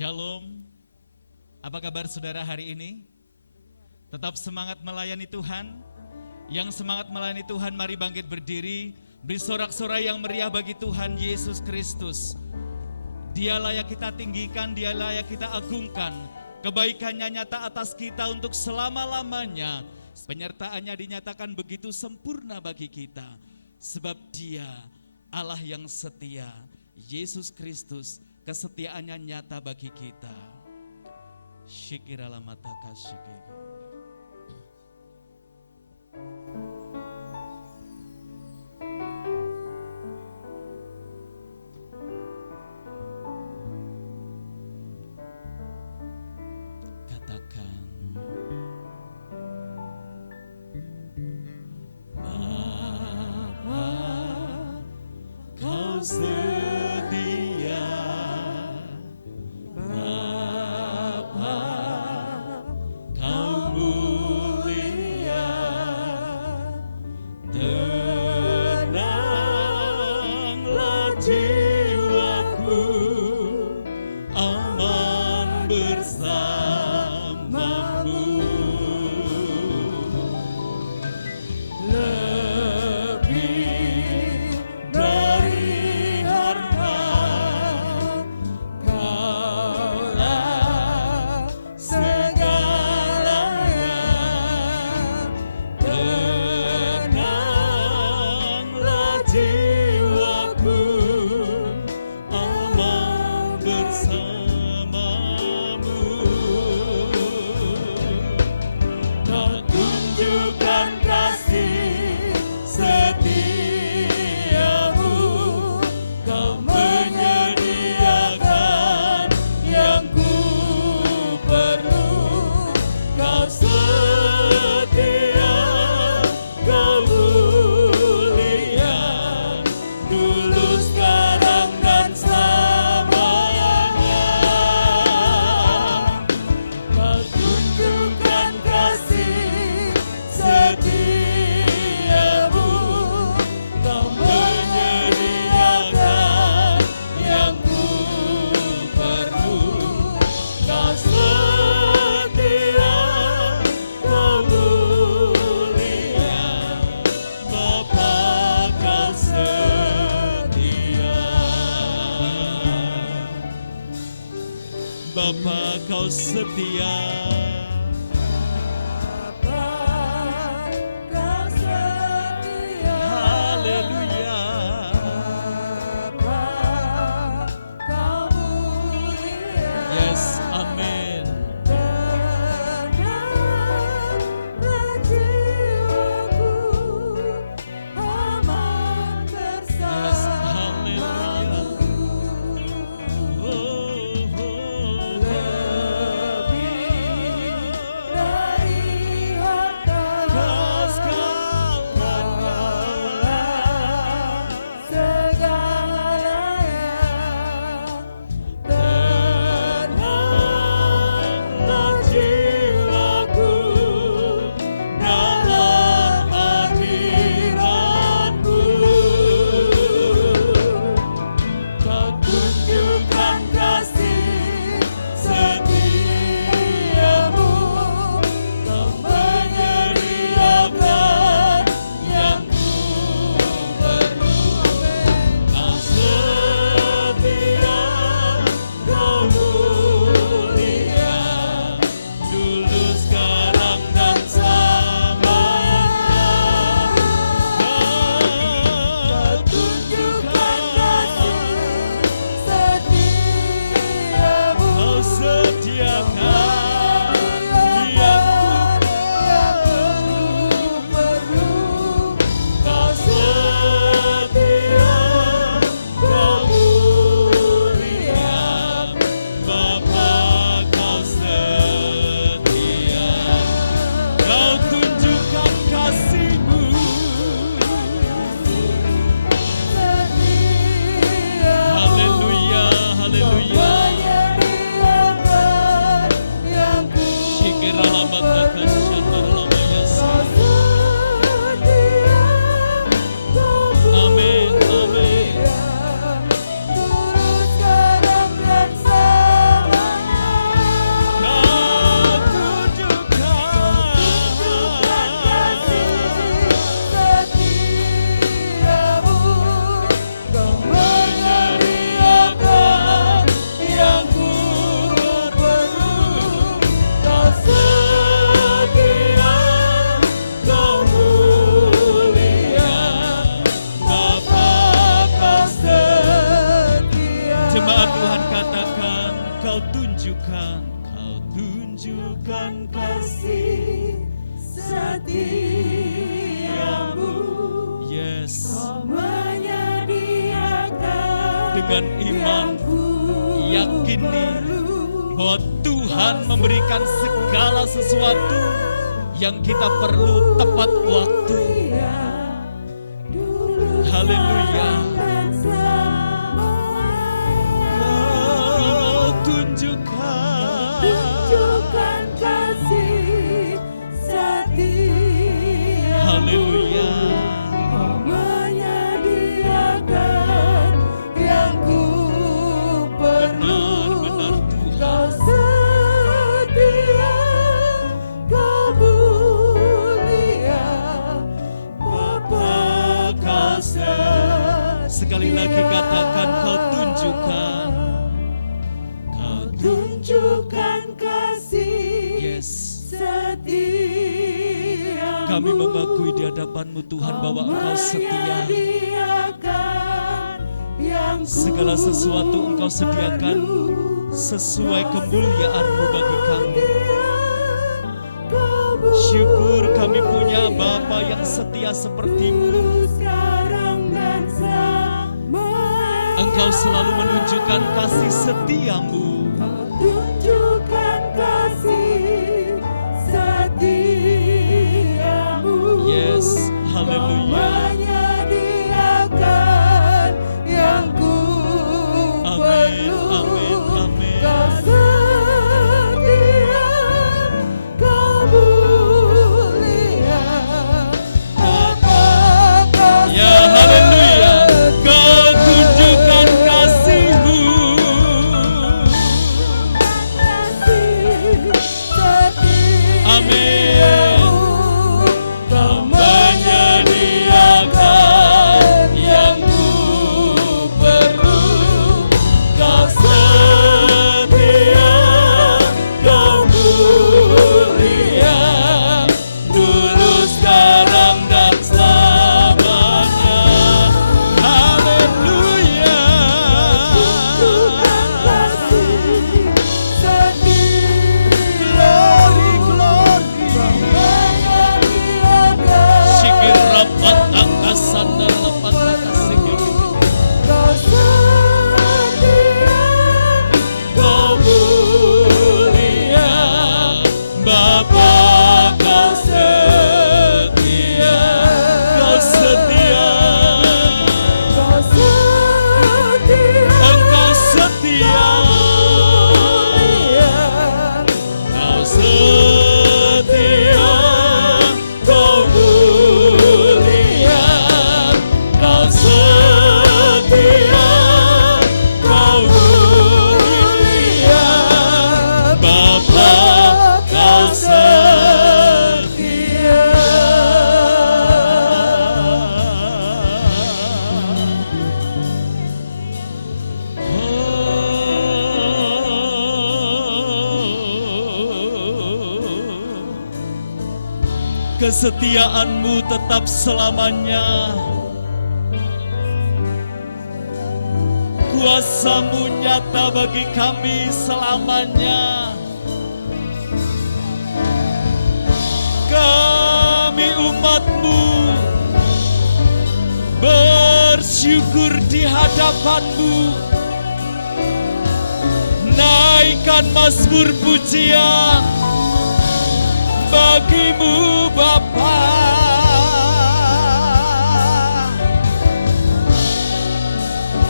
Shalom. Apa kabar saudara hari ini? Tetap semangat melayani Tuhan. Yang semangat melayani Tuhan, mari bangkit berdiri, beri sorak-sorai yang meriah bagi Tuhan Yesus Kristus. Dia layak kita tinggikan, Dia layak kita agungkan. Kebaikannya nyata atas kita untuk selama-lamanya. Penyertaannya dinyatakan begitu sempurna bagi kita. Sebab Dia Allah yang setia, Yesus Kristus, kesetiaannya nyata bagi kita. Syikirala mataka syikir. Katakan, Bapa, Kau setia. Bapa, Kau mulia. Tenanglah jiwaku, aman bersamamu. Lebih dari harta, Kaulah segalanya. Tenanglah jiwaku, aman bersamamu. Kau tunjukkan kasih setiamu, Kau menyediakan yang ku perlu. Kau setia, Kau mulia, dulu, sekarang, dan selamanya. Kau tunjukkan kasih setiamu, Kau menyediakan yang ku perlu. Kau setia, Kau mulia, Bapa, Kau setia. Bapa, Kau setia. Haleluya. Yes, amin. Yes, haleluya. Oh, oh, oh. setiamu. Yes. Kau menyediakan Dengan iman, yakini bahwa Tuhan memberikan segala sesuatu yang kita perlu tepat waktu. Haleluya. Kau tunjukkan kasih setia. Haleluya. Kau menyediakan yang ku perlu. Benar Tuhan. Kau setia, kau mulia, Bapa kasih. Sekali lagi katakan kau tunjukkan. Kau Tunjukkan kasih Yes. setia. Kami mengakui di hadapan-Mu Tuhan bahwa Engkau setia. Segala sesuatu Engkau sediakan sesuai kemuliaan-Mu bagi kami. Syukur kami punya Bapa yang setia seperti-Mu. Engkau selalu menunjukkan kasih setiamu. Tunjukkan kasih setiamu. Yes, haleluya. Menyediakan yang ku Amin, perlu. amin, amin. Kau setia, kau mulia, Bapa kasih. Ya, haleluya. Kau tunjukkan kasih-Mu. Amin. Kau menyediakan yang ku perlu. Kau setia, kau mulia, dulu, sekarang, dan selamanya. Haleluya. Glory, glory. Sikir rapat angkasan dan lepat kasih. Kau mulia, Bapa kau setia, kau setia, engkau setia, kau setia, kau mulia, kau setia, kau mulia, Bapa kau setia. Kesetiaan-Mu tetap selamanya. Kuasa-Mu nyata bagi kami selamanya. Kami umat-Mu bersyukur di hadapan-Mu. Naikkan mazmur pujian bagi-Mu Bapa.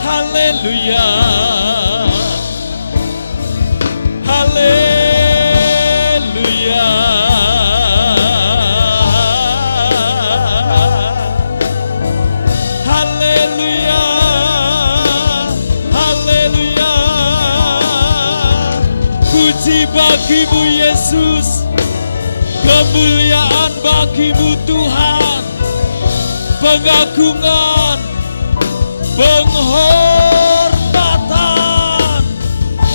Haleluya. Haleluya. Haleluya. Haleluya. Puji bagi-Mu Yesus. Kemuliaan bagi-Mu Tuhan. Pengagungan, penghormatan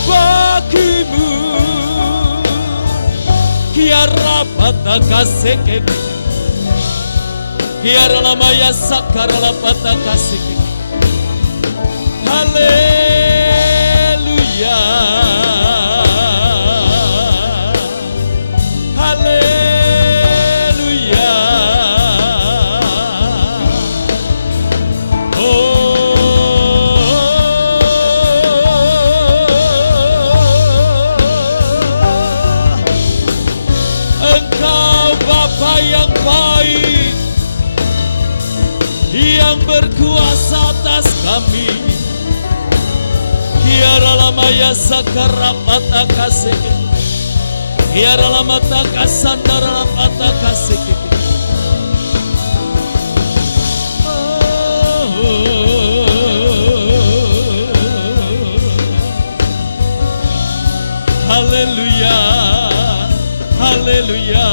bagi-Mu. Kiara pata kasih kini, kiara lama ya sakara pata kasih kini. Haleluya. Haleluya. yang baik, yang berkuasa atas kami. Kiara lama ya sakarapata kasih, kiara lama takasandara lapata kasih. Haleluya, haleluya.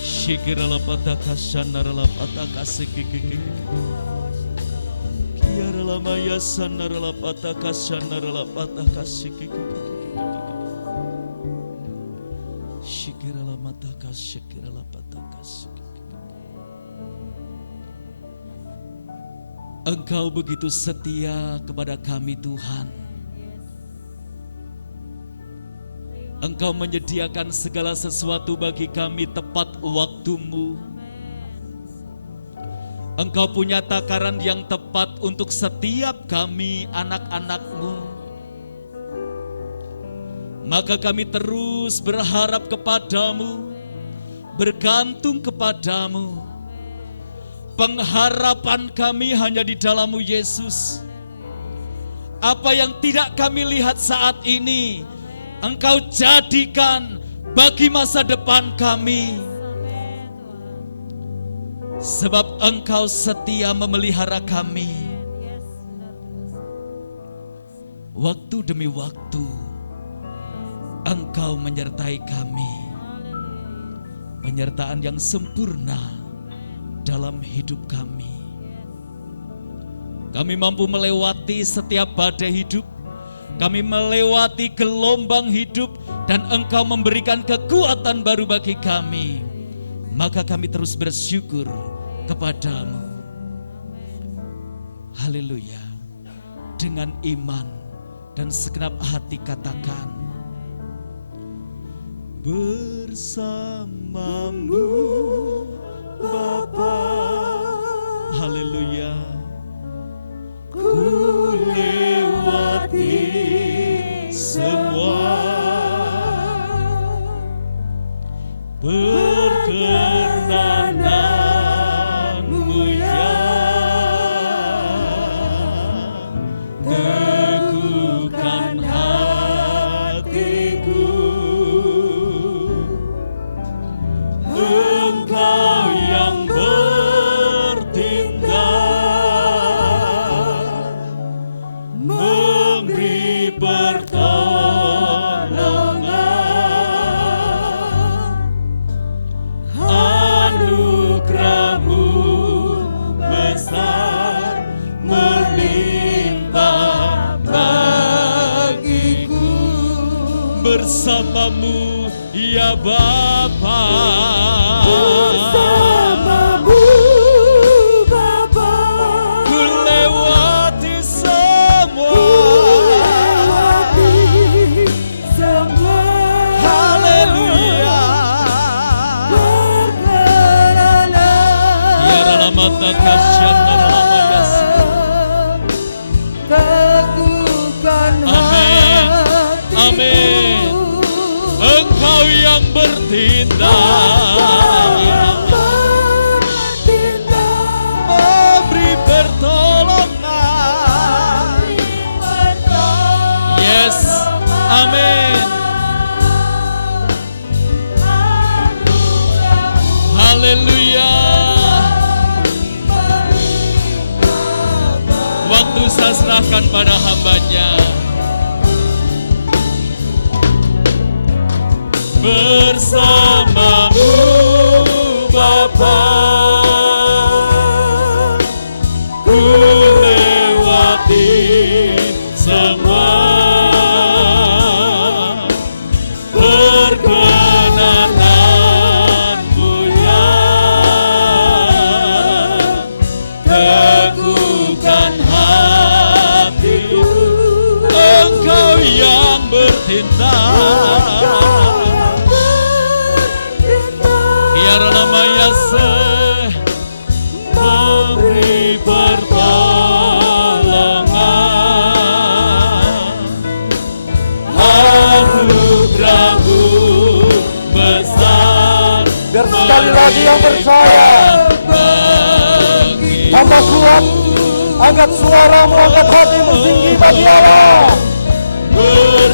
Shikira lapata kasandara lapata kasih. Kiara lama ya sanara lapata kasandara lapata kasih. Shikira lamata kasih, lapata kasih. Engkau begitu setia kepada kami Tuhan. Engkau menyediakan segala sesuatu bagi kami tepat waktumu. Engkau punya takaran yang tepat untuk setiap kami anak-anak-Mu. Maka kami terus berharap kepadamu, bergantung kepadamu. Pengharapan kami hanya di dalam-Mu Yesus. Apa yang tidak kami lihat saat ini, Engkau jadikan bagi masa depan kami. Sebab Engkau setia memelihara kami. Waktu demi waktu Engkau menyertai kami. Penyertaan yang sempurna dalam hidup kami. Kami mampu melewati setiap badai hidup. Kami melewati gelombang hidup dan Engkau memberikan kekuatan baru bagi kami. Maka kami terus bersyukur kepadamu. Haleluya. Dengan iman dan segenap hati katakan, bersamamu Bapa. Haleluya. Ku lewati semua perkenananmu ya, teguhkan hatiku. Engkau yang bertindak, memberi pertolongan, anugerah-Mu besar melimpah bagiku. Bersamamu ya Bapa, bersamamu Bapa, ku lewati semua. lewati semua Haleluya. perkenanan. Ya Ralamata Kasyana Ramayasa. Teguhkan Amin. hatiku. Amin. Engkau yang bertindak, memberi pertolongan. Yes, amin. Haleluya. Waktu saya serahkan pada hamba-Nya. Bersamamu Bapa, ku lewati semua perkenananmu ya, teguhkan hatiku. Engkau yang bertindak, sekali lagi yang percaya. Tambah kuat, angkat suaramu, angkat hatimu tinggi bagi Allah.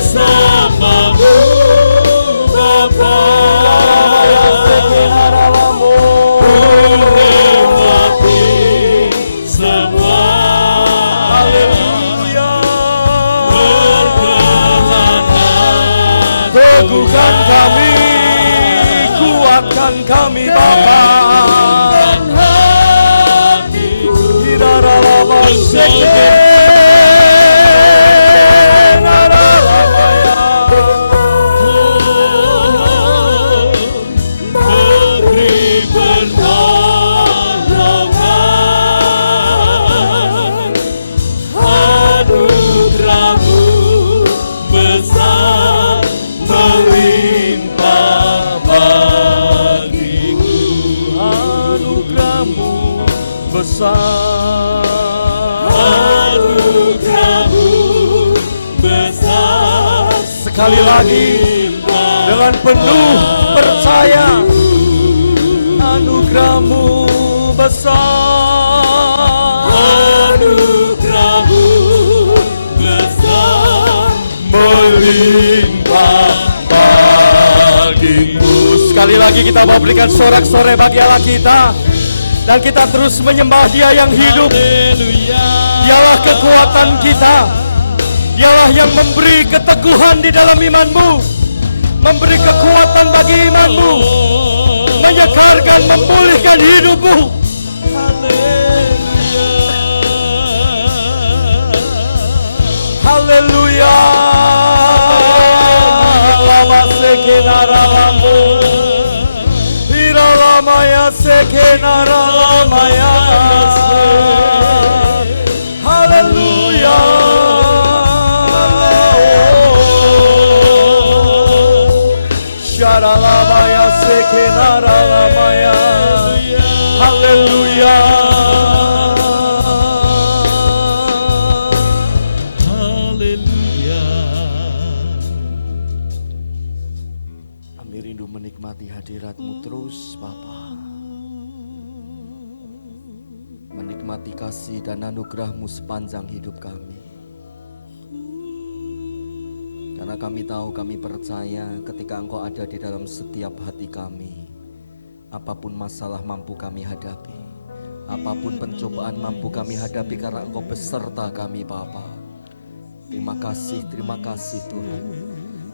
bersamamu Bapa. Menikmati semua. Haleluya. Berkenan Teguhkan kami, kuatkan kami Bapa. Beri pertolongan, anugerah-Mu besar melimpah bagiku. Anugerah-Mu besar. Anugerah-Mu besar Sekali lagi dengan penuh percaya. Anugerah-Mu besar. Anugerah-Mu besar Melimpah bagimu. Sekali lagi kita mau berikan sorak-sorai bagi Allah kita. Dan kita terus menyembah Dia yang hidup. Dialah kekuatan kita. Dialah yang memberi keteguhan di dalam imanmu, memberi kekuatan bagi imanmu, menyegarkan, memulihkan hidupmu. Haleluya. Lama sekenara lamu, iralamaya sekenara lamaya. Haleluya. Sharalamaya sekenara lamaya. Haleluya. Kami rindu menikmati hadirat-Mu terus, Bapa. Menikmati kasih dan anugerah-Mu sepanjang hidup kami. Karena kami tahu, kami percaya ketika Engkau ada di dalam setiap hati kami, apapun masalah mampu kami hadapi, apapun pencobaan mampu kami hadapi karena Engkau beserta kami, Bapa. Terima kasih Tuhan.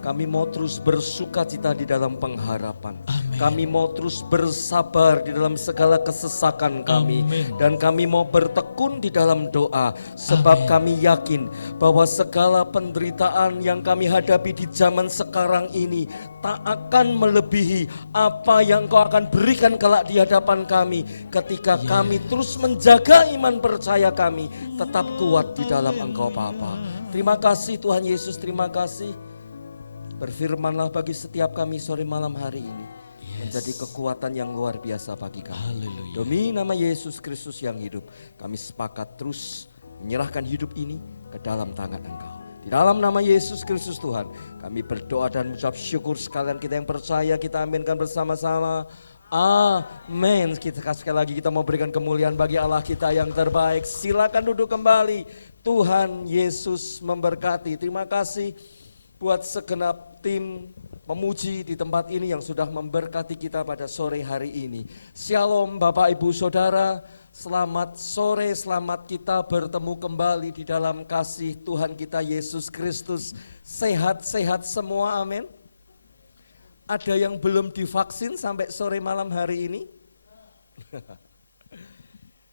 Kami mau terus bersuka cita di dalam pengharapan. Kami mau terus bersabar di dalam segala kesesakan kami. Dan kami mau bertekun di dalam doa. Sebab kami yakin bahwa segala penderitaan yang kami hadapi di zaman sekarang ini tak akan melebihi apa yang Engkau akan berikan kelak di hadapan kami. Ketika kami terus menjaga iman percaya kami tetap kuat di dalam Engkau, Bapa. Terima kasih Tuhan Yesus, terima kasih. Berfirmanlah bagi setiap kami sore malam hari ini. Menjadi kekuatan yang luar biasa bagi kami. Demi nama Yesus Kristus yang hidup, kami sepakat terus menyerahkan hidup ini ke dalam tangan Engkau. Di dalam nama Yesus Kristus Tuhan, kami berdoa dan mengucap syukur. Sekalian kita yang percaya, kita aminkan bersama-sama. Amin. Sekali lagi kita mau berikan kemuliaan bagi Allah kita yang terbaik. Silakan duduk kembali. Tuhan Yesus memberkati. Terima kasih buat segenap tim pemuji di tempat ini yang sudah memberkati kita pada sore hari ini. Shalom Bapak Ibu Saudara, selamat sore, selamat kita bertemu kembali di dalam kasih Tuhan kita Yesus Kristus. Sehat-sehat semua, amin. Ada yang belum divaksin sampai sore malam hari ini?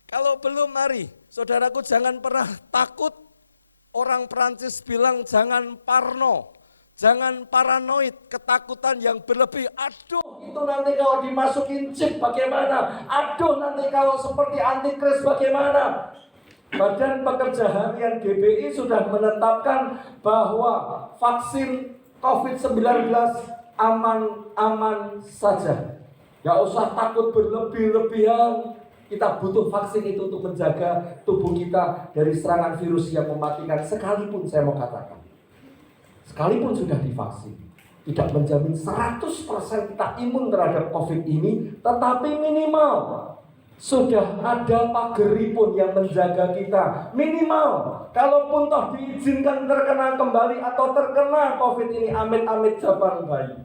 Kalau belum, mari saudaraku jangan pernah takut. Orang Prancis bilang jangan parno. Jangan paranoid, ketakutan yang berlebih. Aduh, itu nanti kalau dimasukin chip bagaimana? Aduh, nanti kalau seperti antikris bagaimana? Badan Pekerja Harian GBI sudah menetapkan bahwa vaksin COVID-19 aman-aman saja. Gak usah takut berlebih-lebihan. Kita butuh vaksin itu untuk menjaga tubuh kita dari serangan virus yang mematikan. Sekalipun saya mau katakan, sekalipun sudah divaksin, tidak menjamin 100% kita imun terhadap COVID ini, tetapi minimal sudah ada pageripun yang menjaga kita. Minimal, kalaupun toh diizinkan terkena kembali atau terkena COVID ini, amit-amit jabar bayi.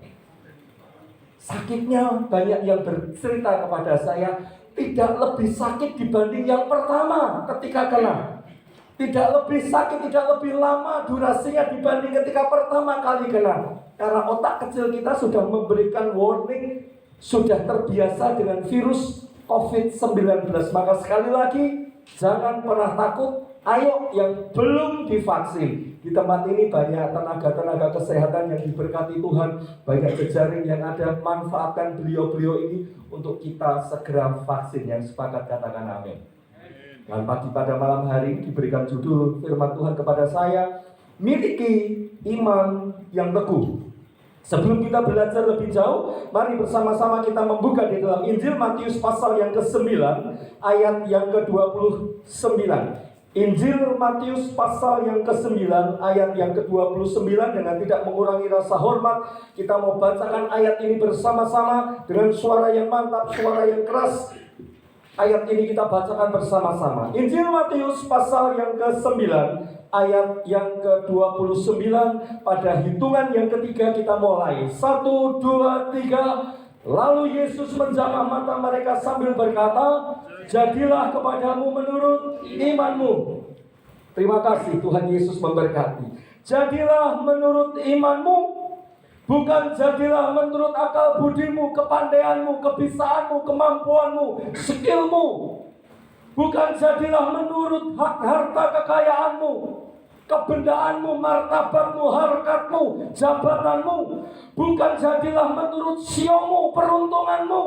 Sakitnya banyak yang bercerita kepada saya, tidak lebih sakit dibanding yang pertama ketika kena. Tidak lebih sakit, tidak lebih lama durasinya dibanding ketika pertama kali kena. Karena otak kecil kita sudah memberikan warning, sudah terbiasa dengan virus COVID-19. Maka sekali lagi, jangan pernah takut. Ayo yang belum divaksin. Di tempat ini banyak tenaga-tenaga kesehatan yang diberkati Tuhan, banyak jejaring yang ada. Manfaatkan beliau-beliau ini untuk kita segera vaksin. Yang sepakat katakan amin. Dan pagi pada malam hari ini diberikan judul firman Tuhan kepada saya, miliki iman yang teguh. Sebelum kita belajar lebih jauh, mari bersama-sama kita membuka di dalam Injil Matius pasal yang ke-9 ayat yang ke-29. Injil Matius pasal yang ke-9 ayat yang ke-29. Dengan tidak mengurangi rasa hormat, kita mau bacakan ayat ini bersama-sama dengan suara yang mantap, suara yang keras. Ayat ini kita bacakan bersama-sama. Injil Matius pasal yang ke-9 ayat yang ke-29. Pada hitungan yang ketiga kita mulai. 1, 2, 3. Lalu Yesus menjamah mata mereka sambil berkata, jadilah kepadamu menurut imanmu. Terima kasih, Tuhan Yesus memberkati. Jadilah menurut imanmu. Bukan jadilah menurut akal budimu, kepandaianmu, kebisaanmu, kemampuanmu, skillmu. Bukan jadilah menurut hak harta kekayaanmu, kebendaanmu, martabatmu, harkatmu, jabatanmu. Bukan jadilah menurut siomu, peruntunganmu.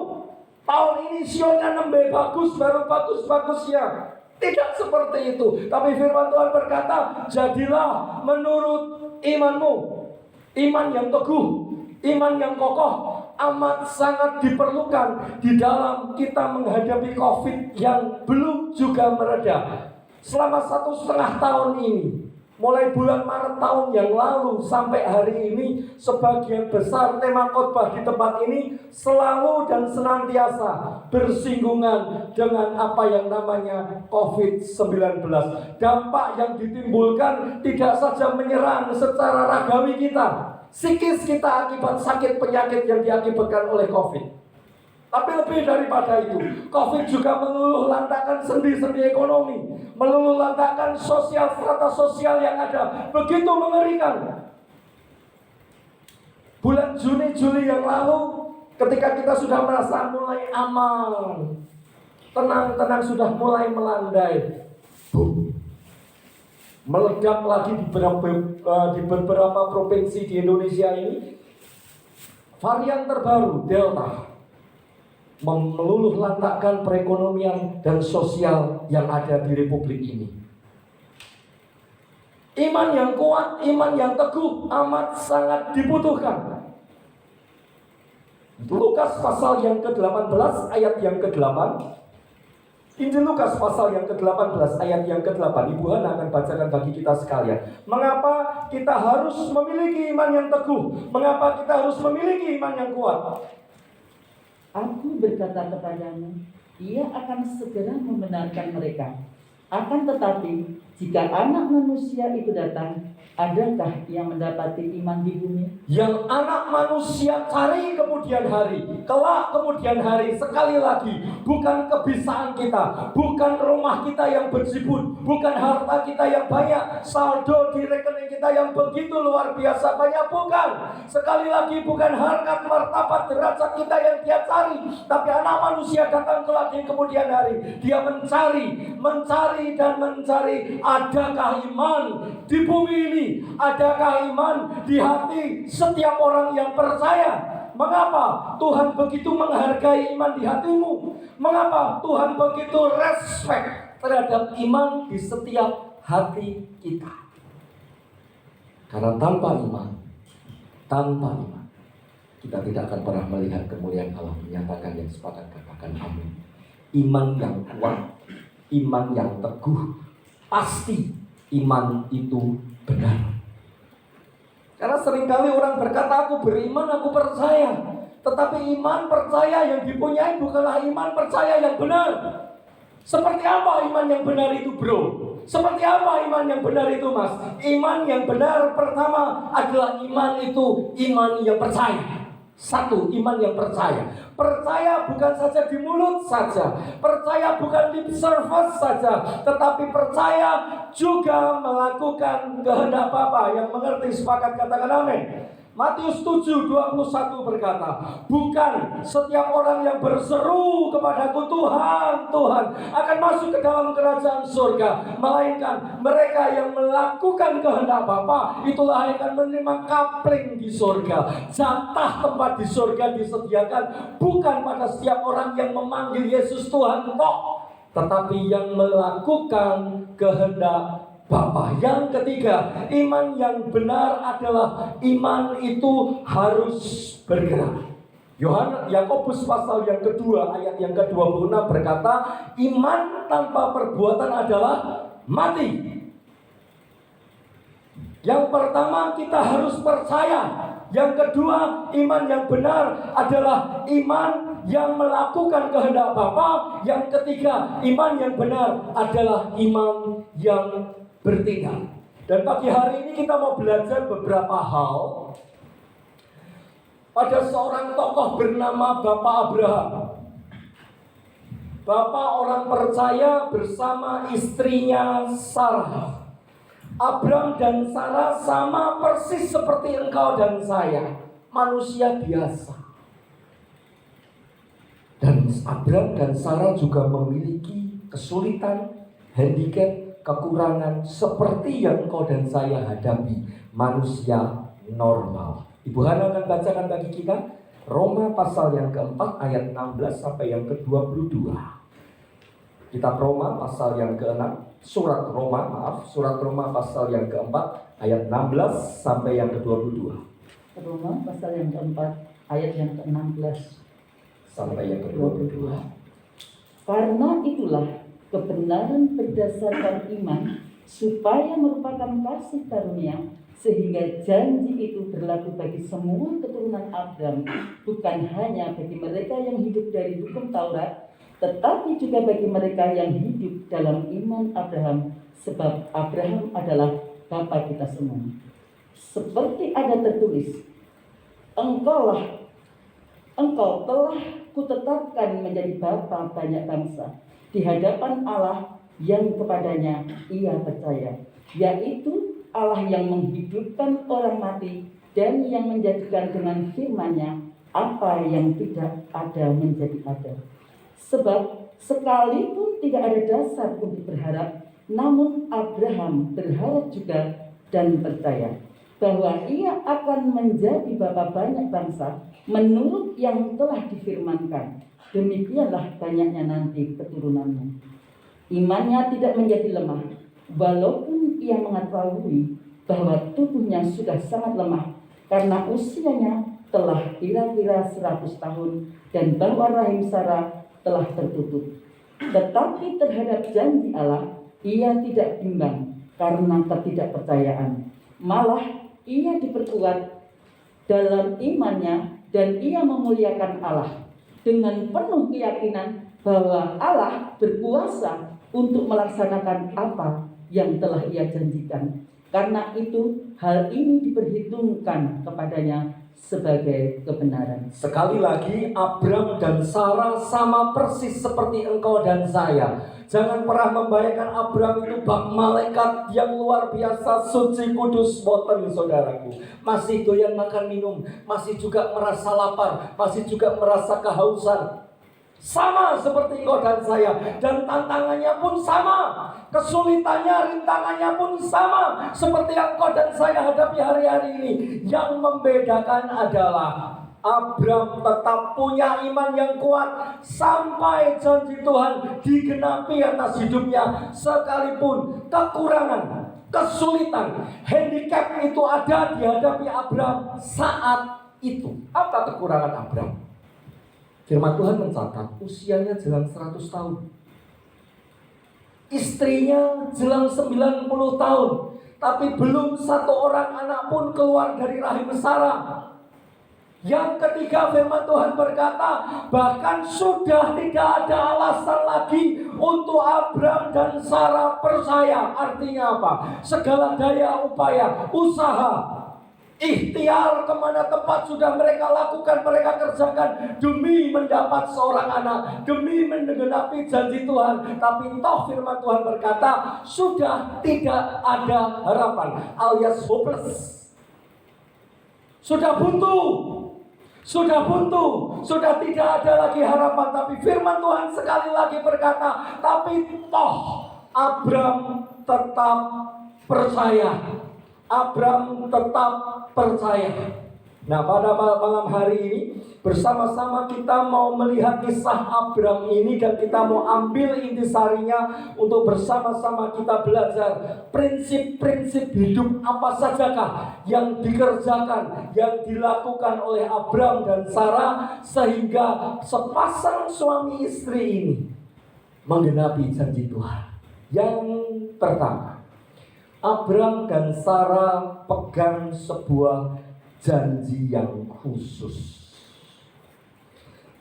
Tahun ini sionya nembe bagus, baru bagus-bagusnya. Tidak seperti itu. Tapi firman Tuhan berkata, jadilah menurut imanmu. Iman yang teguh, iman yang kokoh, amat sangat diperlukan di dalam kita menghadapi COVID yang belum juga mereda. Selama 1,5 tahun ini, mulai bulan Maret tahun yang lalu sampai hari ini, sebagian besar tema khotbah di tempat ini selalu dan senantiasa bersinggungan dengan apa yang namanya COVID-19. Dampak yang ditimbulkan tidak saja menyerang secara ragawi kita, psikis kita akibat sakit penyakit yang diakibatkan oleh COVID. Tapi lebih daripada itu, COVID juga meluluh lantakan sendi-sendi ekonomi, meluluh lantakan sosial, strata sosial yang ada. Begitu mengerikan. Bulan Juni, Juli yang lalu, ketika kita sudah merasa mulai aman, tenang-tenang sudah mulai melandai, meledak lagi di beberapa provinsi di Indonesia ini. Varian terbaru, Delta, meluluh lantakkan perekonomian dan sosial yang ada di Republik ini. Iman yang kuat, iman yang teguh amat sangat dibutuhkan. Lukas pasal yang ke-18 ayat yang ke-8. Injil Lukas pasal yang ke-18 ayat yang ke-8. Ibu Hana akan bacakan bagi kita sekalian. Mengapa kita harus memiliki iman yang teguh? Mengapa kita harus memiliki iman yang kuat? Aku berkata kepadamu, ia akan segera membenarkan mereka. Akan tetapi, jika anak manusia itu datang, adakah yang mendapati iman di bumi? Yang anak manusia cari kemudian hari, kelak kemudian hari, sekali lagi, bukan kebisaan kita, bukan rumah kita yang berjibun, bukan harta kita yang banyak, saldo di rekening kita yang begitu luar biasa banyak, bukan. Sekali lagi, bukan harkat, martabat, derajat kita yang dia cari, tapi anak manusia datang kelak di kemudian hari. Dia mencari dan mencari, adakah iman di bumi ini? Adakah iman di hati setiap orang yang percaya? Mengapa Tuhan begitu menghargai iman di hatimu? Mengapa Tuhan begitu respect terhadap iman di setiap hati kita? Karena tanpa iman, kita tidak akan pernah melihat kemuliaan Allah. Menyatakan yang sepakat katakan amin. Iman yang kuat, iman yang teguh, pasti iman itu benar. Karena seringkali orang berkata, aku beriman, aku percaya. Tetapi iman percaya yang dipunyai bukanlah iman percaya yang benar. Seperti apa iman yang benar itu, bro? Seperti apa iman yang benar itu, mas? Iman yang benar pertama adalah iman itu iman yang percaya. Satu, iman yang percaya. Percaya bukan saja di mulut saja, percaya bukan lip service saja, tetapi percaya juga melakukan kehendak Bapa. Yang mengerti sepakat katakan amin. Matius 7:21 berkata, bukan setiap orang yang berseru kepadaku Tuhan, Tuhan akan masuk ke dalam kerajaan surga, melainkan mereka yang melakukan kehendak Bapa, itulah yang akan menerima kapling di surga. Jatah tempat di surga disediakan bukan pada setiap orang yang memanggil Yesus Tuhan, tetapi yang melakukan kehendak Bapa. Yang ketiga, iman yang benar adalah iman itu harus bergerak. Yakobus pasal yang kedua ayat yang ke-26 berkata, iman tanpa perbuatan adalah mati. Yang pertama, kita harus percaya. Yang kedua, iman yang benar adalah iman yang melakukan kehendak Bapa. Yang ketiga, iman yang benar adalah iman yang bertindak. Dan pagi hari ini kita mau belajar beberapa hal pada seorang tokoh bernama Bapak Abraham. Bapak orang percaya bersama istrinya Sarah. Abraham dan Sarah sama persis seperti engkau dan saya, manusia biasa. Dan Abraham dan Sarah juga memiliki kesulitan, handicap, kekurangan seperti yang engkau dan saya hadapi, manusia normal. Ibu Hana akan bacakan bagi kita Roma pasal yang keempat ayat 16 sampai yang ke-22. Kitab Roma pasal yang ke-6, surat Roma pasal yang keempat ayat 16 sampai yang ke-22. Roma pasal yang keempat ayat yang ke-16 sampai yang ke-22. Karena itulah kebenaran berdasarkan iman supaya merupakan kasih karunia, sehingga janji itu berlaku bagi semua keturunan Abraham, bukan hanya bagi mereka yang hidup dari hukum Taurat, tetapi juga bagi mereka yang hidup dalam iman Abraham, sebab Abraham adalah bapa kita semua. Seperti ada tertulis, engkau telah kutetapkan menjadi bapa banyak bangsa di hadapan Allah yang kepadanya ia percaya, yaitu Allah yang menghidupkan orang mati dan yang menjadikan dengan firman-Nya apa yang tidak ada menjadi ada. Sebab sekalipun tidak ada dasar untuk berharap, namun Abraham berharap juga dan percaya bahwa ia akan menjadi bapa banyak bangsa menurut yang telah difirmankan. Demikianlah banyaknya nanti keturunannya. Imannya tidak menjadi lemah, walaupun ia mengetahui bahwa tubuhnya sudah sangat lemah karena usianya telah kira-kira 100 tahun dan bahwa rahim Sarah telah tertutup. Tetapi terhadap janji Allah, ia tidak bimbang karena ketidakpercayaan. Malah ia diperkuat dalam imannya dan ia memuliakan Allah dengan penuh keyakinan bahwa Allah berkuasa untuk melaksanakan apa yang telah ia janjikan. Karena itu hal ini diperhitungkan kepadanya sebagai kebenaran. Sekali lagi, Abraham dan Sarah sama persis seperti engkau dan saya. Jangan pernah membayangkan Abraham itu bak malaikat yang luar biasa, suci, kudus, boten, saudaraku. Masih doyan makan minum, masih juga merasa lapar, masih juga merasa kehausan. Sama seperti engkau dan saya. Dan tantangannya pun sama, kesulitannya, rintangannya pun sama seperti yang engkau dan saya hadapi hari-hari ini. Yang membedakan adalah Abraham tetap punya iman yang kuat sampai janji Tuhan digenapi atas hidupnya, sekalipun kekurangan, kesulitan, handicap itu ada dihadapi Abraham saat itu. Apa kekurangan Abraham? Firman Tuhan mencatat usianya jelang 100 tahun. Istrinya jelang 90 tahun. tapi belum satu orang anak pun keluar dari rahim Sarah. Yang ketiga, firman Tuhan berkata, bahkan sudah tidak ada alasan lagi untuk Abram dan Sarah percaya. Artinya apa? Segala daya upaya, usaha, ikhtiar kemana tempat sudah mereka lakukan, mereka kerjakan demi mendapat seorang anak, demi menggenapi janji Tuhan. Tapi toh firman Tuhan berkata, sudah tidak ada harapan, alias hopeless. Sudah buntu, sudah tidak ada lagi harapan. Tapi firman Tuhan sekali lagi berkata, tapi toh Abram tetap percaya. Abram tetap percaya. Nah, pada malam hari ini bersama-sama kita mau melihat kisah Abram ini, dan kita mau ambil intisarinya untuk bersama-sama kita belajar prinsip-prinsip hidup apa sajakah yang dikerjakan, yang dilakukan oleh Abram dan Sarah sehingga sepasang suami istri ini menggenapi janji Tuhan. Yang pertama, Abram dan Sarah pegang sebuah janji yang khusus.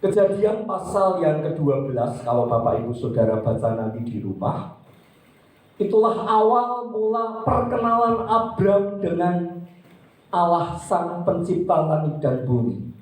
Kejadian pasal yang ke-12, kalau Bapak Ibu Saudara baca nanti di rumah, itulah awal mula perkenalan Abram dengan Allah Sang Pencipta langit dan bumi.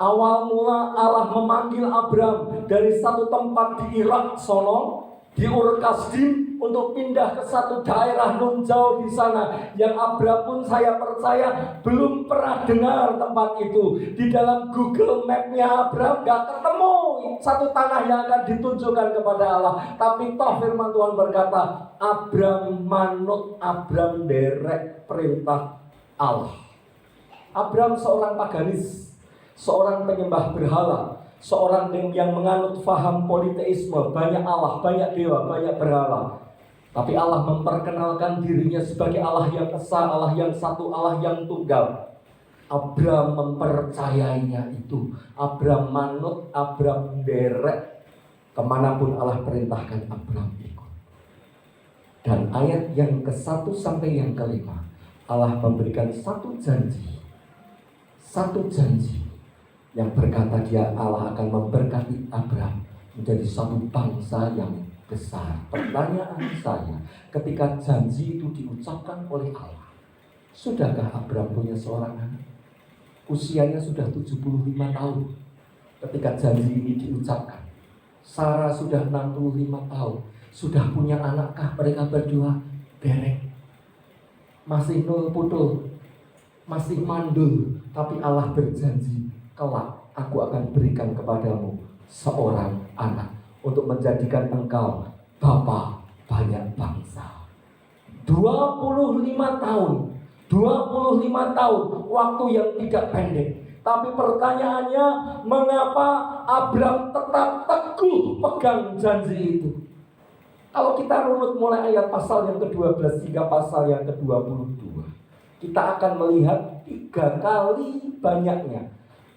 Awal mula Allah memanggil Abram dari satu tempat di Irak sono, di Ur Kasdim, untuk pindah ke satu daerah nun jauh di sana, yang Abram pun saya percaya belum pernah dengar tempat itu. Di dalam Google Map-nya Abram gak ketemu satu tanah yang akan ditunjukkan kepada Allah. Tapi toh firman Tuhan berkata, Abram manut, Abram derek perintah Allah. Abram seorang paganis, seorang penyembah berhala, seorang yang menganut faham politeisme, banyak Allah, banyak dewa, banyak berhala. Tapi Allah memperkenalkan dirinya sebagai Allah yang esa, Allah yang satu, Allah yang tunggal. Abram mempercayainya itu. Abram manut, Abram derek, kemanapun Allah perintahkan Abram ikut. Dan ayat yang ke-1 sampai yang ke-5, Allah memberikan satu janji yang berkata Allah akan memberkati Abram menjadi satu bangsa yang besar. Pertanyaan saya, ketika janji itu diucapkan oleh Allah, sudahkah Abram punya seorang anak? Usianya sudah 75 tahun ketika janji ini diucapkan. Sarah sudah 65 tahun. Sudah punya anakkah mereka berdua? Derek. Masih nul putul, masih mandul. Tapi Allah berjanji, kelak aku akan berikan kepadamu seorang anak untuk menjadikan engkau bapa banyak bangsa. 25 tahun, waktu yang tidak pendek. Tapi pertanyaannya, mengapa Abram tetap teguh pegang janji itu? Kalau kita runut mulai ayat pasal yang ke-12 hingga pasal yang ke-22, kita akan melihat 3 kali banyaknya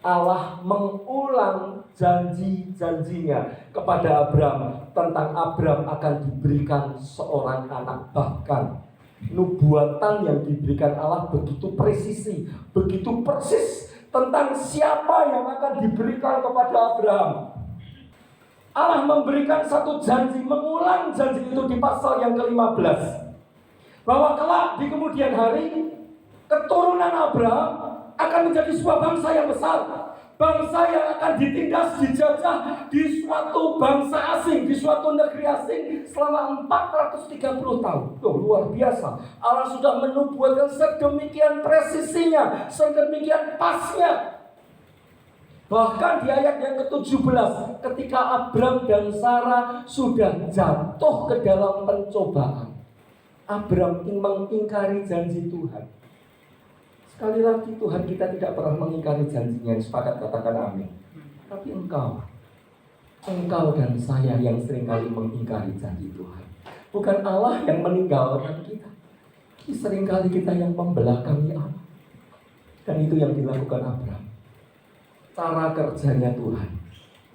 Allah mengulang janji-janjinya kepada Abram tentang Abram akan diberikan seorang anak. Bahkan nubuatan yang diberikan Allah begitu presisi, begitu persis tentang siapa yang akan diberikan kepada Abram. Allah memberikan satu janji, mengulang janji itu di pasal yang ke-15, bahwa kelak di kemudian hari keturunan Abram akan menjadi sebuah bangsa yang besar, bangsa yang akan ditindas, dijajah di suatu bangsa asing, di suatu negeri asing selama 430 tahun. Luar biasa. Allah sudah menubuatkan sedemikian presisinya, sedemikian pasnya. Bahkan di ayat yang ke-17, ketika Abram dan Sarah sudah jatuh ke dalam pencobaan, Abram mengingkari janji Tuhan. Sekali lagi, Tuhan kita tidak pernah mengingkari janjinya. Sepakat katakan amin. Tapi engkau dan saya yang seringkali mengingkari janji Tuhan. Bukan Allah yang meninggalkan kita, seringkali kita yang membelakangi Allah. Dan itu yang dilakukan Abram. Cara kerjanya Tuhan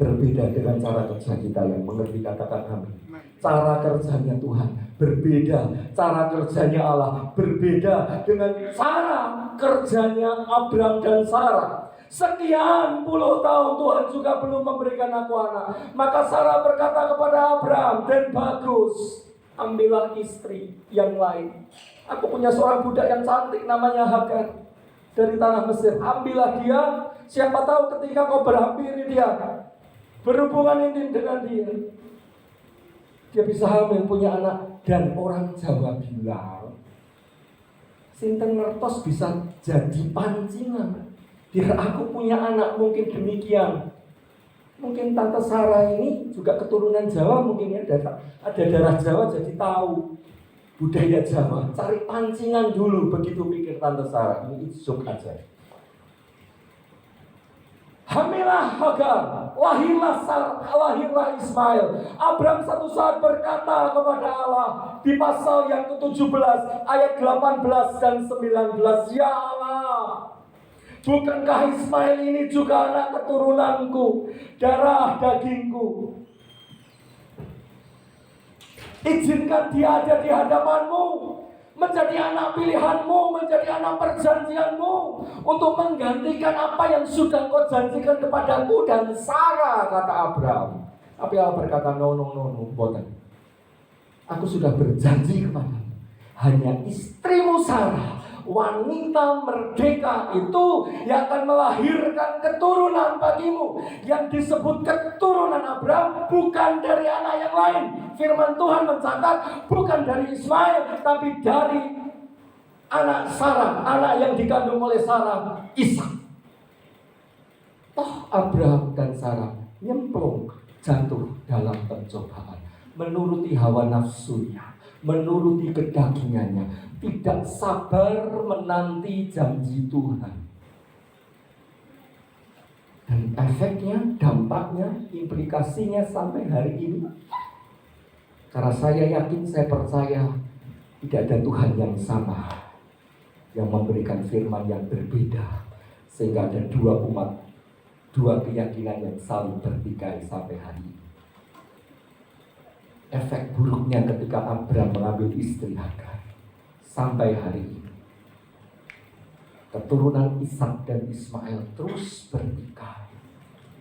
berbeda dengan cara kerja kita. Yang mengerti katakan amin. Cara kerjanya Tuhan berbeda, cara kerjanya Allah berbeda dengan cara kerjanya Abram dan Sarah. Sekian puluh tahun Tuhan juga belum memberikan aku anak. Maka Sarah berkata kepada Abram, "Dan bagus, ambillah istri yang lain. Aku punya seorang budak yang cantik namanya Hagar dari tanah Mesir. Ambillah dia, siapa tahu ketika kau berhampiri dia, berhubungan intim dengan dia bisa hamil punya anak." Dan orang Jawa bilang, sinten ngertos bisa jadi pancingan. Biar aku punya anak mungkin demikian. Mungkin Tante Sarah ini juga keturunan Jawa, mungkin ya ada darah Jawa jadi tahu budaya Jawa. Cari pancingan dulu, begitu pikir Tante Sarah. Ini isuk aja. Hamilah Hagar, lahirlah Ismail. Abram satu saat berkata kepada Allah di pasal yang ke-17 ayat 18 dan 19, "Ya Allah, bukankah Ismail ini juga anak keturunanku, darah dagingku? Izinkan dia ada di hadapanmu, menjadi anak pilihanmu, menjadi anak perjanjianmu, untuk menggantikan apa yang sudah kau janjikan kepadaku dan Sarah," kata Abram. Tapi Allah berkata, no, boten. Aku sudah berjanji kepadamu, hanya istrimu Sarah, wanita merdeka itu yang akan melahirkan keturunan bagimu. Yang disebut keturunan Abram bukan dari anak yang lain. Firman Tuhan mencatat bukan dari Ismail, tapi dari anak Sarah, anak yang dikandung oleh Sarah, Ishak. Toh Abram dan Sarah nyemplung, jatuh dalam pencobaan, menuruti hawa nafsunya, menuruti kedagingannya, tidak sabar menanti janji Tuhan. Dan efeknya, dampaknya, implikasinya sampai hari ini, karena saya yakin, saya percaya tidak ada Tuhan yang sama, yang memberikan firman yang berbeda, sehingga ada dua umat, dua keyakinan yang saling bertikai sampai hari ini. Efek buruknya ketika Abram mengambil istri Hagar sampai hari ini, keturunan Ishak dan Ismail terus bertikai.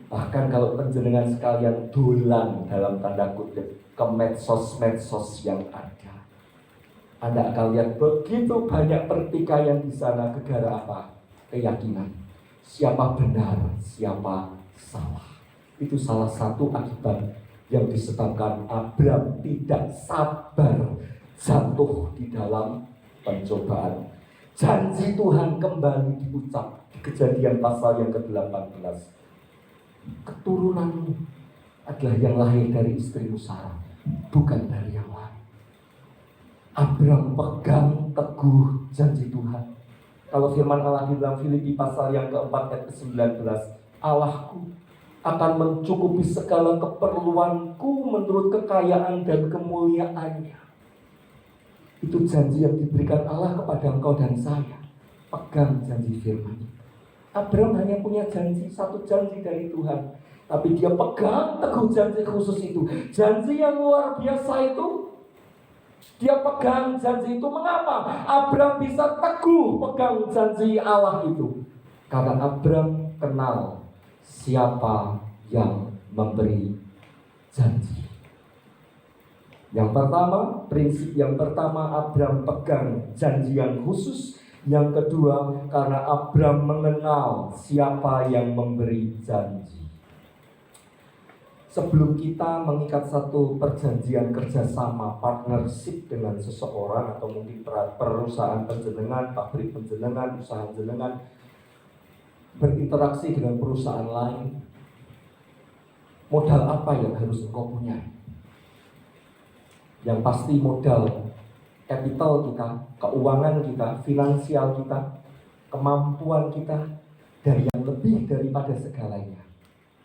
Bahkan kalau penjenengan sekalian dolan dalam tanda kutip ke medsos yang ada, Anda akan lihat begitu banyak pertikaian di sana. Gegara apa? Keyakinan. Siapa benar, siapa salah. Itu salah satu akibat yang disebabkan Abram tidak sabar jatuh di dalam pencobaan. Janji Tuhan kembali diucap di Kejadian pasal yang ke-18. Keturunanmu adalah yang lahir dari istrimu Sarah, bukan dari yang lain. Abram pegang teguh janji Tuhan. Kalau firman Allah di dalam Filipi pasal yang keempat ayat ke-19, Allahku akan mencukupi segala keperluanku menurut kekayaan dan kemuliaannya. Itu janji yang diberikan Allah kepada engkau dan saya. Pegang janji firman. Abram hanya punya janji, satu janji dari Tuhan, tapi dia pegang teguh janji khusus itu. Janji yang luar biasa itu, dia pegang janji itu. Mengapa Abram bisa teguh pegang janji Allah itu? Karena Abram kenal siapa yang memberi janji. Yang pertama, prinsip yang pertama, Abram pegang janji yang khusus. Yang kedua, karena Abram mengenal siapa yang memberi janji. Sebelum kita mengikat satu perjanjian kerjasama, partnership dengan seseorang, atau mungkin perusahaan penjenengan, pabrik penjenengan, usaha penjenengan, berinteraksi dengan perusahaan lain, modal apa yang harus engkau punya? Yang pasti modal kapital kita, keuangan kita, finansial kita, kemampuan kita, dan yang lebih daripada segalanya,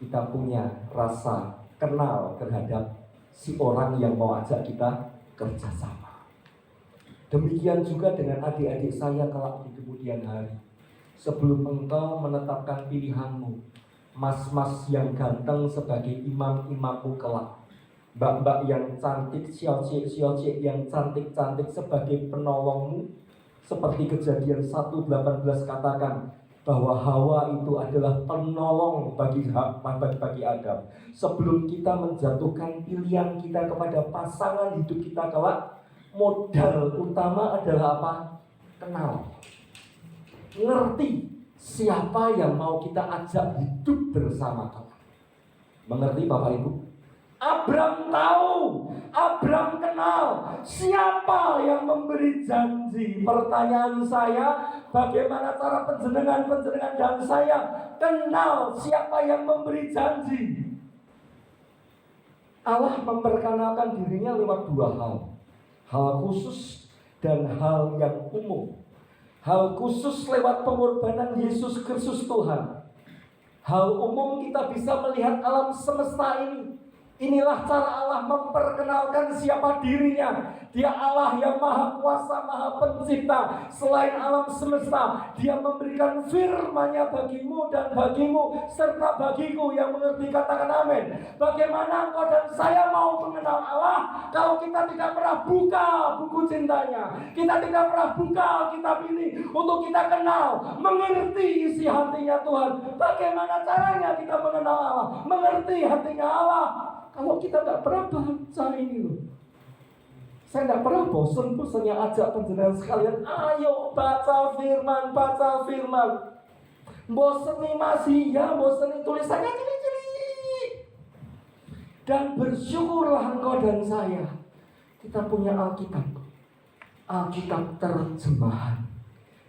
kita punya rasa kenal terhadap si orang yang mau ajak kita kerjasama. Demikian juga dengan adik-adik saya kelak di kemudian hari. Sebelum engkau menetapkan pilihanmu, mas-mas yang ganteng sebagai imam-imammu kelak, mbak-mbak yang cantik, siocie yang cantik-cantik sebagai penolongmu. Seperti Kejadian 1:18 katakan bahwa Hawa itu adalah penolong bagi Adam. Sebelum kita menjatuhkan pilihan kita kepada pasangan hidup kita kelak, modal utama adalah apa? Kenal. Ngerti siapa yang mau kita ajak hidup bersama kelak. Mengerti Bapak Ibu? Abram tahu, Abram kenal siapa yang memberi janji. Pertanyaan saya, bagaimana cara penjenengan dan saya kenal siapa yang memberi janji? Allah memperkenalkan dirinya lewat dua hal. Hal khusus dan hal yang umum. Hal khusus lewat pengorbanan Yesus Kristus Tuhan. Hal umum kita bisa melihat alam semesta ini. Inilah cara Allah memperkenalkan siapa dirinya. Dia Allah yang maha kuasa, maha pencipta. Selain alam semesta, Dia memberikan firman-Nya bagimu dan bagimu, serta bagiku yang mengerti. Katakan amin. Bagaimana engkau dan saya mau mengenal Allah kalau kita tidak pernah buka buku cintanya, kita tidak pernah buka kitab ini untuk kita kenal, mengerti isi hatinya Tuhan. Bagaimana caranya kita mengenal Allah, mengerti hatinya Allah, kalau kita tidak pernah baca ini loh. Saya tidak pernah bosan-bosannya ajak penjenengan sekalian, ayo baca firman, baca firman. Bosan nih masih ya, bosan nih tulisannya cilik-cilik. Dan bersyukurlah engkau dan saya, kita punya Alkitab. Alkitab terjemahan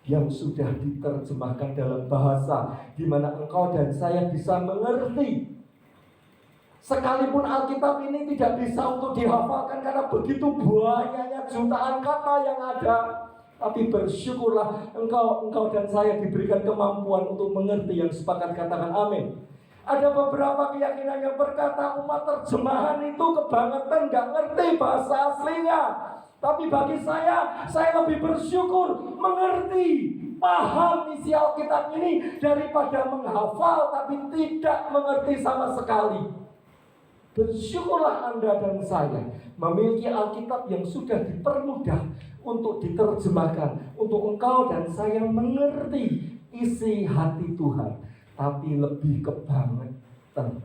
yang sudah diterjemahkan dalam bahasa di mana engkau dan saya bisa mengerti. Sekalipun Alkitab ini tidak bisa untuk dihafalkan karena begitu banyaknya jutaan kata yang ada, tapi bersyukurlah engkau dan saya diberikan kemampuan untuk mengerti. Yang sepakat katakan amin. Ada beberapa keyakinan yang berkata umat terjemahan itu kebangetan, gak ngerti bahasa aslinya. Tapi bagi saya lebih bersyukur mengerti, paham isi Alkitab ini daripada menghafal tapi tidak mengerti sama sekali. Bersyukurlah Anda dan saya memiliki Alkitab yang sudah dipermudah untuk diterjemahkan, untuk engkau dan saya mengerti isi hati Tuhan. Tapi lebih kebangetan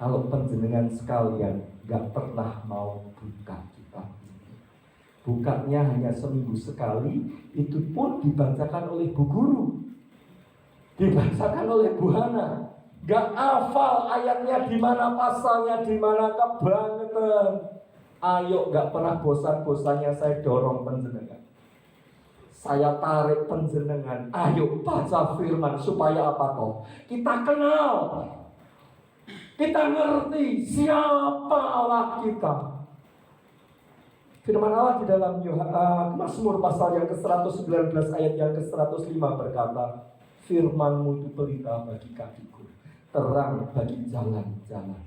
kalau penjenengan sekalian gak pernah mau buka kitab ini. Bukanya hanya seminggu sekali, itu pun dibacakan oleh Bu Guru, dibacakan oleh Bu Hana. Gak hafal ayatnya di mana, pasalnya di mana, kebangetan. Ayo, gak pernah bosan-bosannya saya dorong penjenengan. Saya tarik penjenengan. Ayo baca firman supaya apa toh? Kita kenal. Kita ngerti siapa Allah kita. Firman Allah di dalam Mazmur pasal yang ke-119 ayat yang ke-105 berkata, firman-Mu itu pelita bagi kakiku, terang bagi jalan-jalan.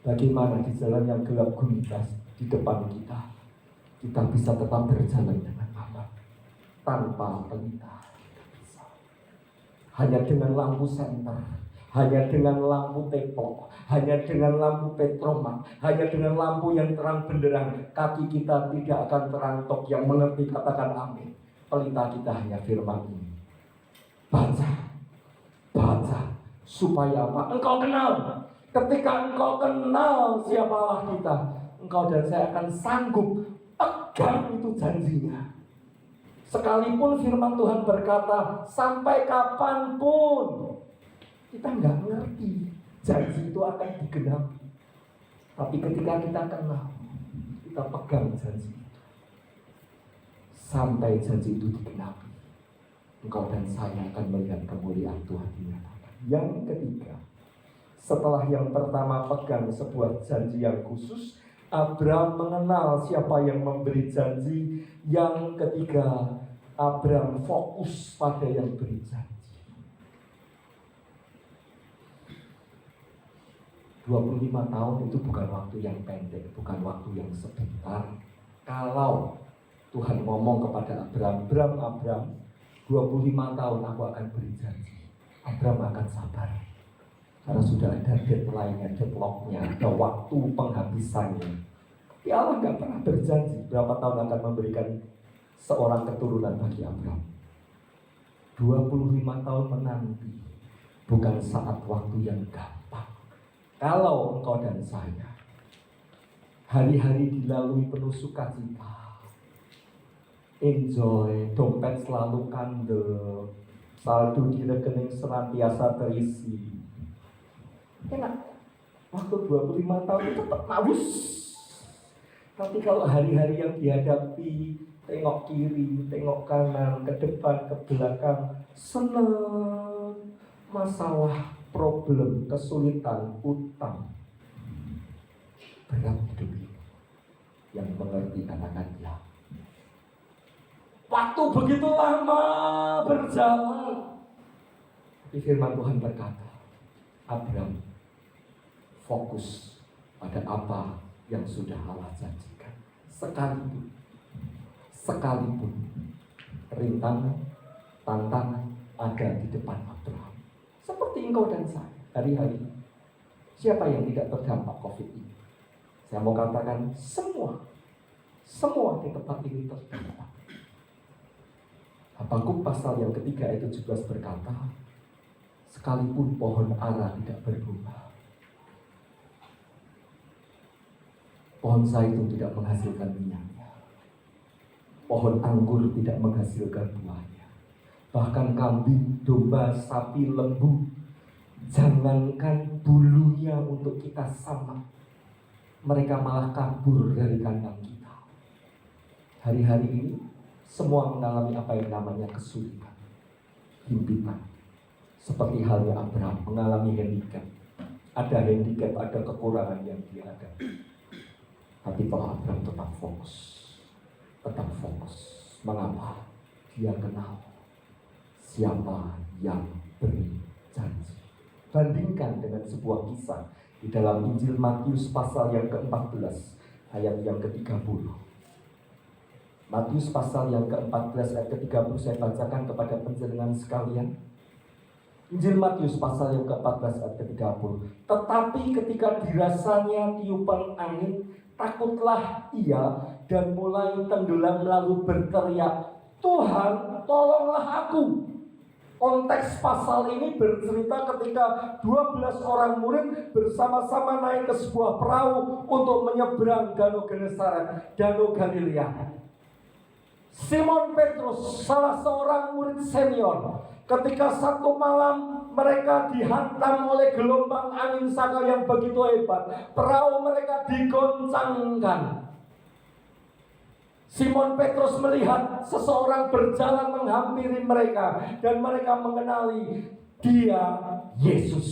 Bagaimana di jalan yang gelap gulita di depan kita, kita bisa tetap berjalan dengan aman tanpa pelita. Hanya dengan lampu senter, hanya dengan lampu tepok, hanya dengan lampu petromak, hanya dengan lampu yang terang benderang, kaki kita tidak akan terantok. Yang mengerti katakan amin. Pelita kita hanya firman ini. Baca, supaya apa? Engkau kenal. Ketika engkau kenal siapa Allah kita, engkau dan saya akan sanggup pegang itu janjinya. Sekalipun firman Tuhan berkata sampai kapanpun, kita nggak ngerti janji itu akan digenapi. Tapi ketika kita kenal, kita pegang janji itu sampai janji itu digenapi. Engkau dan saya akan melihat kemuliaan Tuhan dinyatakan. Yang ketiga, setelah yang pertama pegang sebuah janji yang khusus, Abraham mengenal siapa yang memberi janji. Yang ketiga, Abraham fokus pada yang beri janji. 25 tahun itu bukan waktu yang pendek, bukan waktu yang sebentar. Kalau Tuhan ngomong kepada Abraham, 25 tahun aku akan beri janji. Abraham akan sabar. Karena sudah ada deadline-nya, deadlock-nya, ada waktu penghabisannya. Tapi Allah nggak pernah berjanji berapa tahun akan memberikan seorang keturunan bagi Abraham. 25 tahun menanti bukan saat waktu yang gampang. Kalau engkau dan saya hari-hari dilalui penuh sukacita, enjoy, dompet selalu kandel, saldo di rekening senantiasa terisi, enak. Waktu 25 tahun itu tetap maus. Tapi kalau hari-hari yang dihadapi, tengok kiri, tengok kanan, ke depan, ke belakang, senang, masalah, problem, kesulitan, utang, berat hidup ini. Yang mengerti katakan ya. Waktu begitu lama berjalan. Tapi firman Tuhan berkata, Abraham fokus pada apa yang sudah Allah janjikan. Sekalipun rintangan, tantangan ada di depan Abraham. Seperti engkau dan saya hari-hari. Siapa yang tidak terdampak COVID ini? Saya mau katakan semua di tempat ini terdampak. Habakuk pasal yang ketiga ayat 17 berkata, sekalipun pohon ara tidak berbuah, pohon zaitun tidak menghasilkan minyaknya, pohon anggur tidak menghasilkan buahnya, bahkan kambing, domba, sapi, lembu, jangankan bulunya untuk kita sama, mereka malah kabur dari kandang kita. Hari-hari ini semua mengalami apa yang namanya kesulitan, himpitan. Seperti halnya Abraham mengalami handicap. Ada handicap, ada kekurangan yang dia ada. Tapi toh Abraham tetap fokus. Mengapa? Dia kenal siapa yang beri janji. Bandingkan dengan sebuah kisah di dalam Injil Matius pasal yang ke-14 ayat yang ke-30. Matius pasal yang ke-14 ayat ke-30 saya bacakan kepada panjenengan sekalian. Injil Matius pasal yang ke-14 ayat ke-30. Tetapi ketika dirasanya tiupan angin, takutlah ia dan mulai tenggelam lalu berteriak, Tuhan, tolonglah aku. Konteks pasal ini bercerita ketika 12 orang murid bersama-sama naik ke sebuah perahu untuk menyeberang Danau Genesaret, Danau Galilea. Simon Petrus, salah seorang murid senior, ketika satu malam mereka dihantam oleh gelombang angin saka yang begitu hebat, perahu mereka digoncangkan. Simon Petrus melihat seseorang berjalan menghampiri mereka dan mereka mengenali dia Yesus.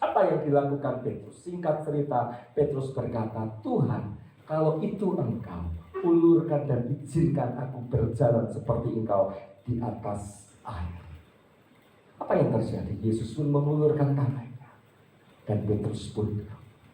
Apa yang dilakukan Petrus? Singkat cerita, Petrus berkata, Tuhan, kalau itu engkau, ulurkan dan izinkan aku berjalan seperti engkau di atas air. Apa yang terjadi? Yesus pun mengulurkan tangannya dan Petrus pun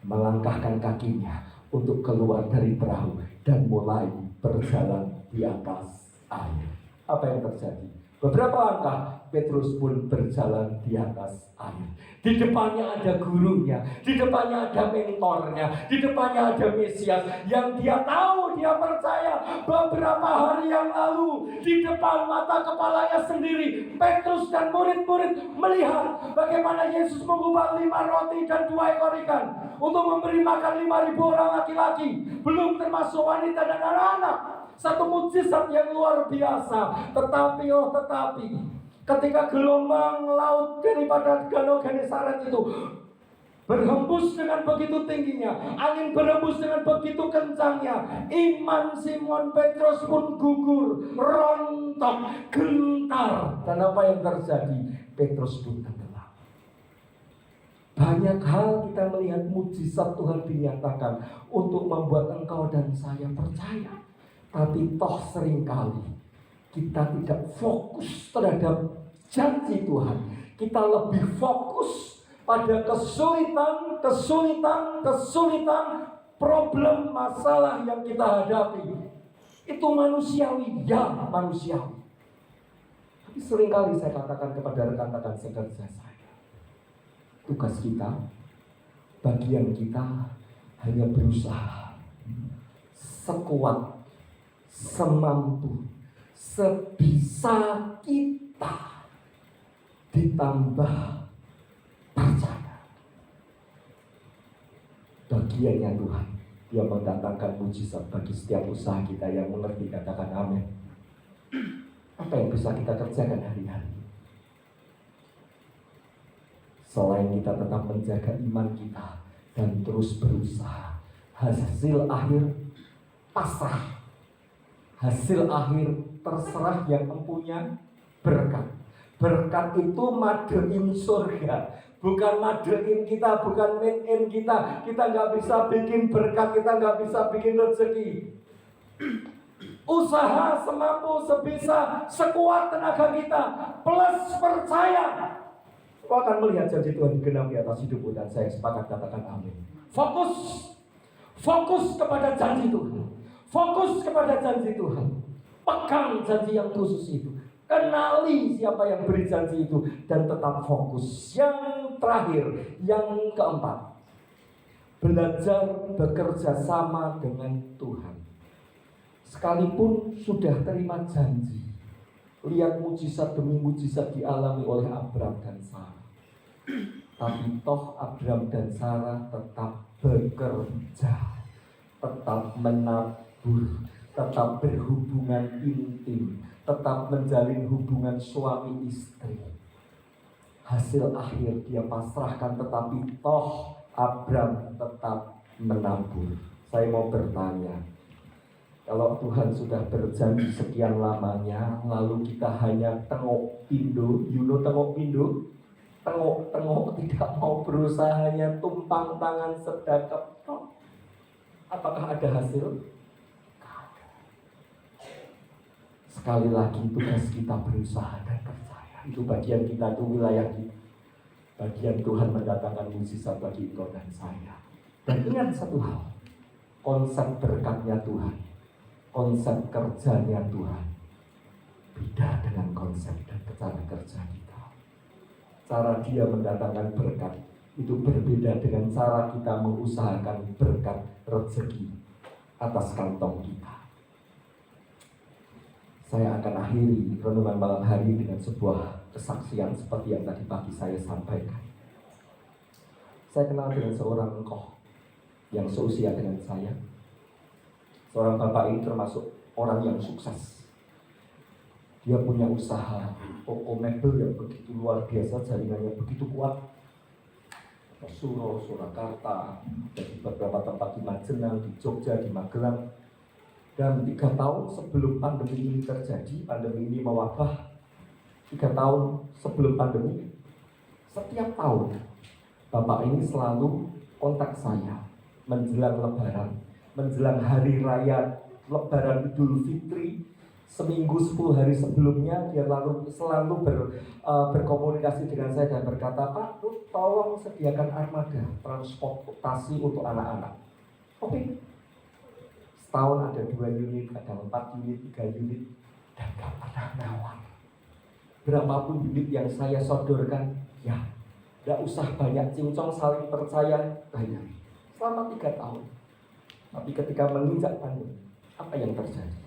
melangkahkan kakinya untuk keluar dari perahu dan mulai berjalan di atas air. Apa yang terjadi? Beberapa langkah Petrus pun berjalan di atas air. Di depannya ada gurunya, di depannya ada mentornya, di depannya ada Mesias yang dia tahu, dia percaya. Beberapa hari yang lalu di depan mata kepalanya sendiri, Petrus dan murid-murid melihat bagaimana Yesus mengubah 5 roti dan 2 ekor ikan untuk memberi makan 5.000 orang laki-laki, belum termasuk wanita dan anak-anak. Satu mukjizat yang luar biasa. Tetapi ketika gelombang laut daripada Danau Genesaret itu berhembus dengan begitu tingginya, angin berhembus dengan begitu kencangnya, iman Simon Petrus pun gugur, rontok, gentar. Dan apa yang terjadi? Petrus pun tenggelam. Banyak hal kita melihat mukjizat Tuhan dinyatakan untuk membuat engkau dan saya percaya. Tapi toh seringkali kita tidak fokus terhadap janji Tuhan. Kita lebih fokus pada kesulitan, problem, masalah yang kita hadapi. Itu manusiawi, ya manusiawi. Tapi seringkali saya katakan kepada rekan-rekan sekerja saya, tugas kita, bagian kita hanya berusaha sekuat, semampu, sebisa kita, ditambah percaya. Bagiannya Tuhan, Dia mendatangkan mujizat bagi setiap usaha kita. Yang mengerti katakan amin. Apa yang bisa kita kerjakan hari-hari? Selain kita tetap menjaga iman kita dan terus berusaha, hasil akhir pasrah. Hasil akhir terserah yang empunya berkat. Berkat itu madein surga, bukan madein kita, bukan made in kita. Kita nggak bisa bikin berkat, kita nggak bisa bikin rezeki. Usaha semampu, sebisa, sekuat tenaga kita, plus percaya. Kau akan melihat janji Tuhan digenapi atas hidupmu, dan saya sepakat katakan amin. Fokus kepada janji Tuhan. Fokus kepada janji Tuhan. Pegang janji yang khusus itu. Kenali siapa yang beri janji itu, dan tetap fokus. Yang terakhir, yang keempat, belajar bekerja sama dengan Tuhan. Sekalipun sudah terima janji, lihat mujizat demi mujizat dialami oleh Abram dan Sarah. Tapi toh Abram dan Sarah tetap bekerja, tetap menabur, tetap berhubungan intim, tetap menjalin hubungan suami istri. Hasil akhir dia pasrahkan, tetapi toh Abram tetap menabur. Saya mau bertanya, kalau Tuhan sudah berjanji sekian lamanya, lalu kita hanya tengok pindo, tengok pindo, tengok tidak mau berusaha, hanya tumpang tangan sedekap, apakah ada hasil? Sekali lagi tugas kita berusaha dan percaya. Itu bagian kita, itu wilayah kita. Bagian Tuhan mendatangkan mujizat bagi engkau dan saya. Dan ingat satu hal, konsep berkatnya Tuhan, konsep kerjanya Tuhan beda dengan konsep dan cara kerja kita. Cara Dia mendatangkan berkat itu berbeda dengan cara kita mengusahakan berkat rezeki atas kantong kita. Saya akan akhiri renungan malam hari dengan sebuah kesaksian seperti yang tadi pagi saya sampaikan. Saya kenal dengan seorang engkoh yang seusia dengan saya. Seorang bapak ini termasuk orang yang sukses. Dia punya usaha toko mebel yang begitu luar biasa, jaringannya begitu kuat. Suro, Surakarta, dan di beberapa tempat di Majenang, di Jogja, di Magelang. Dan 3 tahun sebelum pandemi ini terjadi, pandemi ini mewabah, 3 tahun sebelum pandemi, setiap tahun bapak ini selalu kontak saya menjelang Lebaran, menjelang hari raya Lebaran Idul Fitri. Seminggu 10 hari sebelumnya dia selalu berkomunikasi dengan saya dan berkata, "Pak, tolong sediakan armada transportasi untuk anak-anak." Oke. Setahun ada 2 unit, ada 4 unit, 3 unit, dan gak pernah nawar. Berapapun unit yang saya sodorkan, ya, gak usah banyak cincong, saling percaya, bayar. Selama 3 tahun. Tapi ketika menginjak pandemi, apa yang terjadi?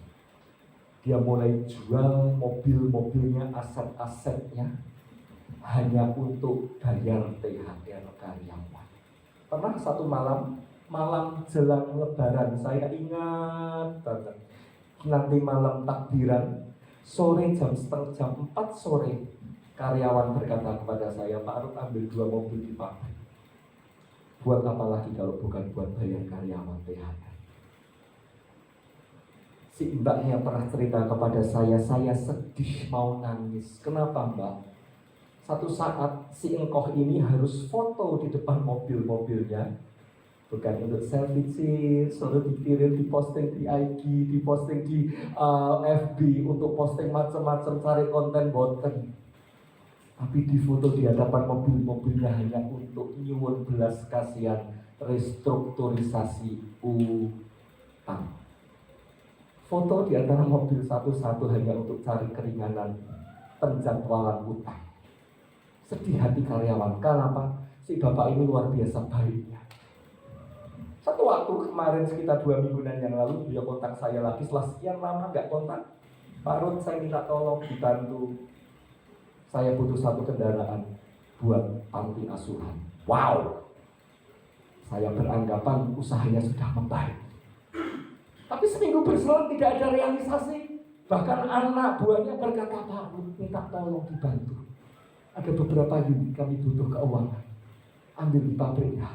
Dia mulai jual mobil-mobilnya, aset-asetnya hanya untuk bayar THR karyawan. Pernah satu malam jelang Lebaran, saya ingat banget, nanti malam takbiran, sore jam 4 sore, karyawan berkata kepada saya, "Pak Arut, ambil 2 mobil di pabrik. Buat apa lagi kalau bukan buat bayar karyawan THR?" Si mbaknya pernah cerita kepada saya sedih mau nangis. Kenapa, Mbak? Satu saat si engkoh ini harus foto di depan mobil-mobilnya, bukan untuk selfie sih, selalu dikirim, diposting di IG, diposting di FB, untuk posting macam-macam, cari konten boten. Tapi di foto di hadapan mobil-mobilnya hanya untuk nyuwun belas kasihan restrukturisasi utang. Foto di antara mobil satu-satu hanya untuk cari keringanan penjadwalan utang. Sedih hati karyawan. Kenapa? Si bapak ini luar biasa baiknya. Satu waktu kemarin sekitar 2 mingguan yang lalu, dia kontak saya lagi setelah sekian lama nggak kontak. Pak Rud, saya minta tolong dibantu. Saya butuh 1 kendaraan buat panti asuhan. Wow, saya beranggapan usahanya sudah membaik. Tapi seminggu berselang tidak ada realisasi. Bahkan anak buahnya berkata, Pak Rud, minta tolong dibantu. Ada beberapa unit kami butuh keuangan. Ambil di pabriknya.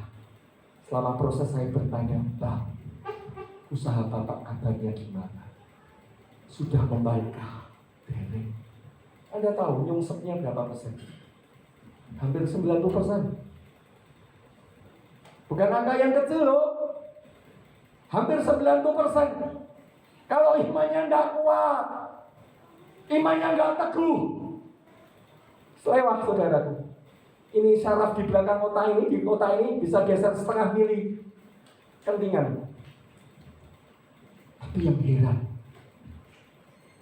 Selama proses saya bertanya, Bang, usaha Bapak kabarnya gimana? Sudah membaikkah? Dereng. Anda tahu nyungsepnya berapa persen? Hampir 90%. Bukan angka yang kecil loh. Hampir 90%. Kalau imannya tidak kuat, imannya nggak teguh, selewah saudaraku. Ini syaraf di belakang otak ini, di otak ini bisa geser 0,5 mili kentingan. Tapi yang heran,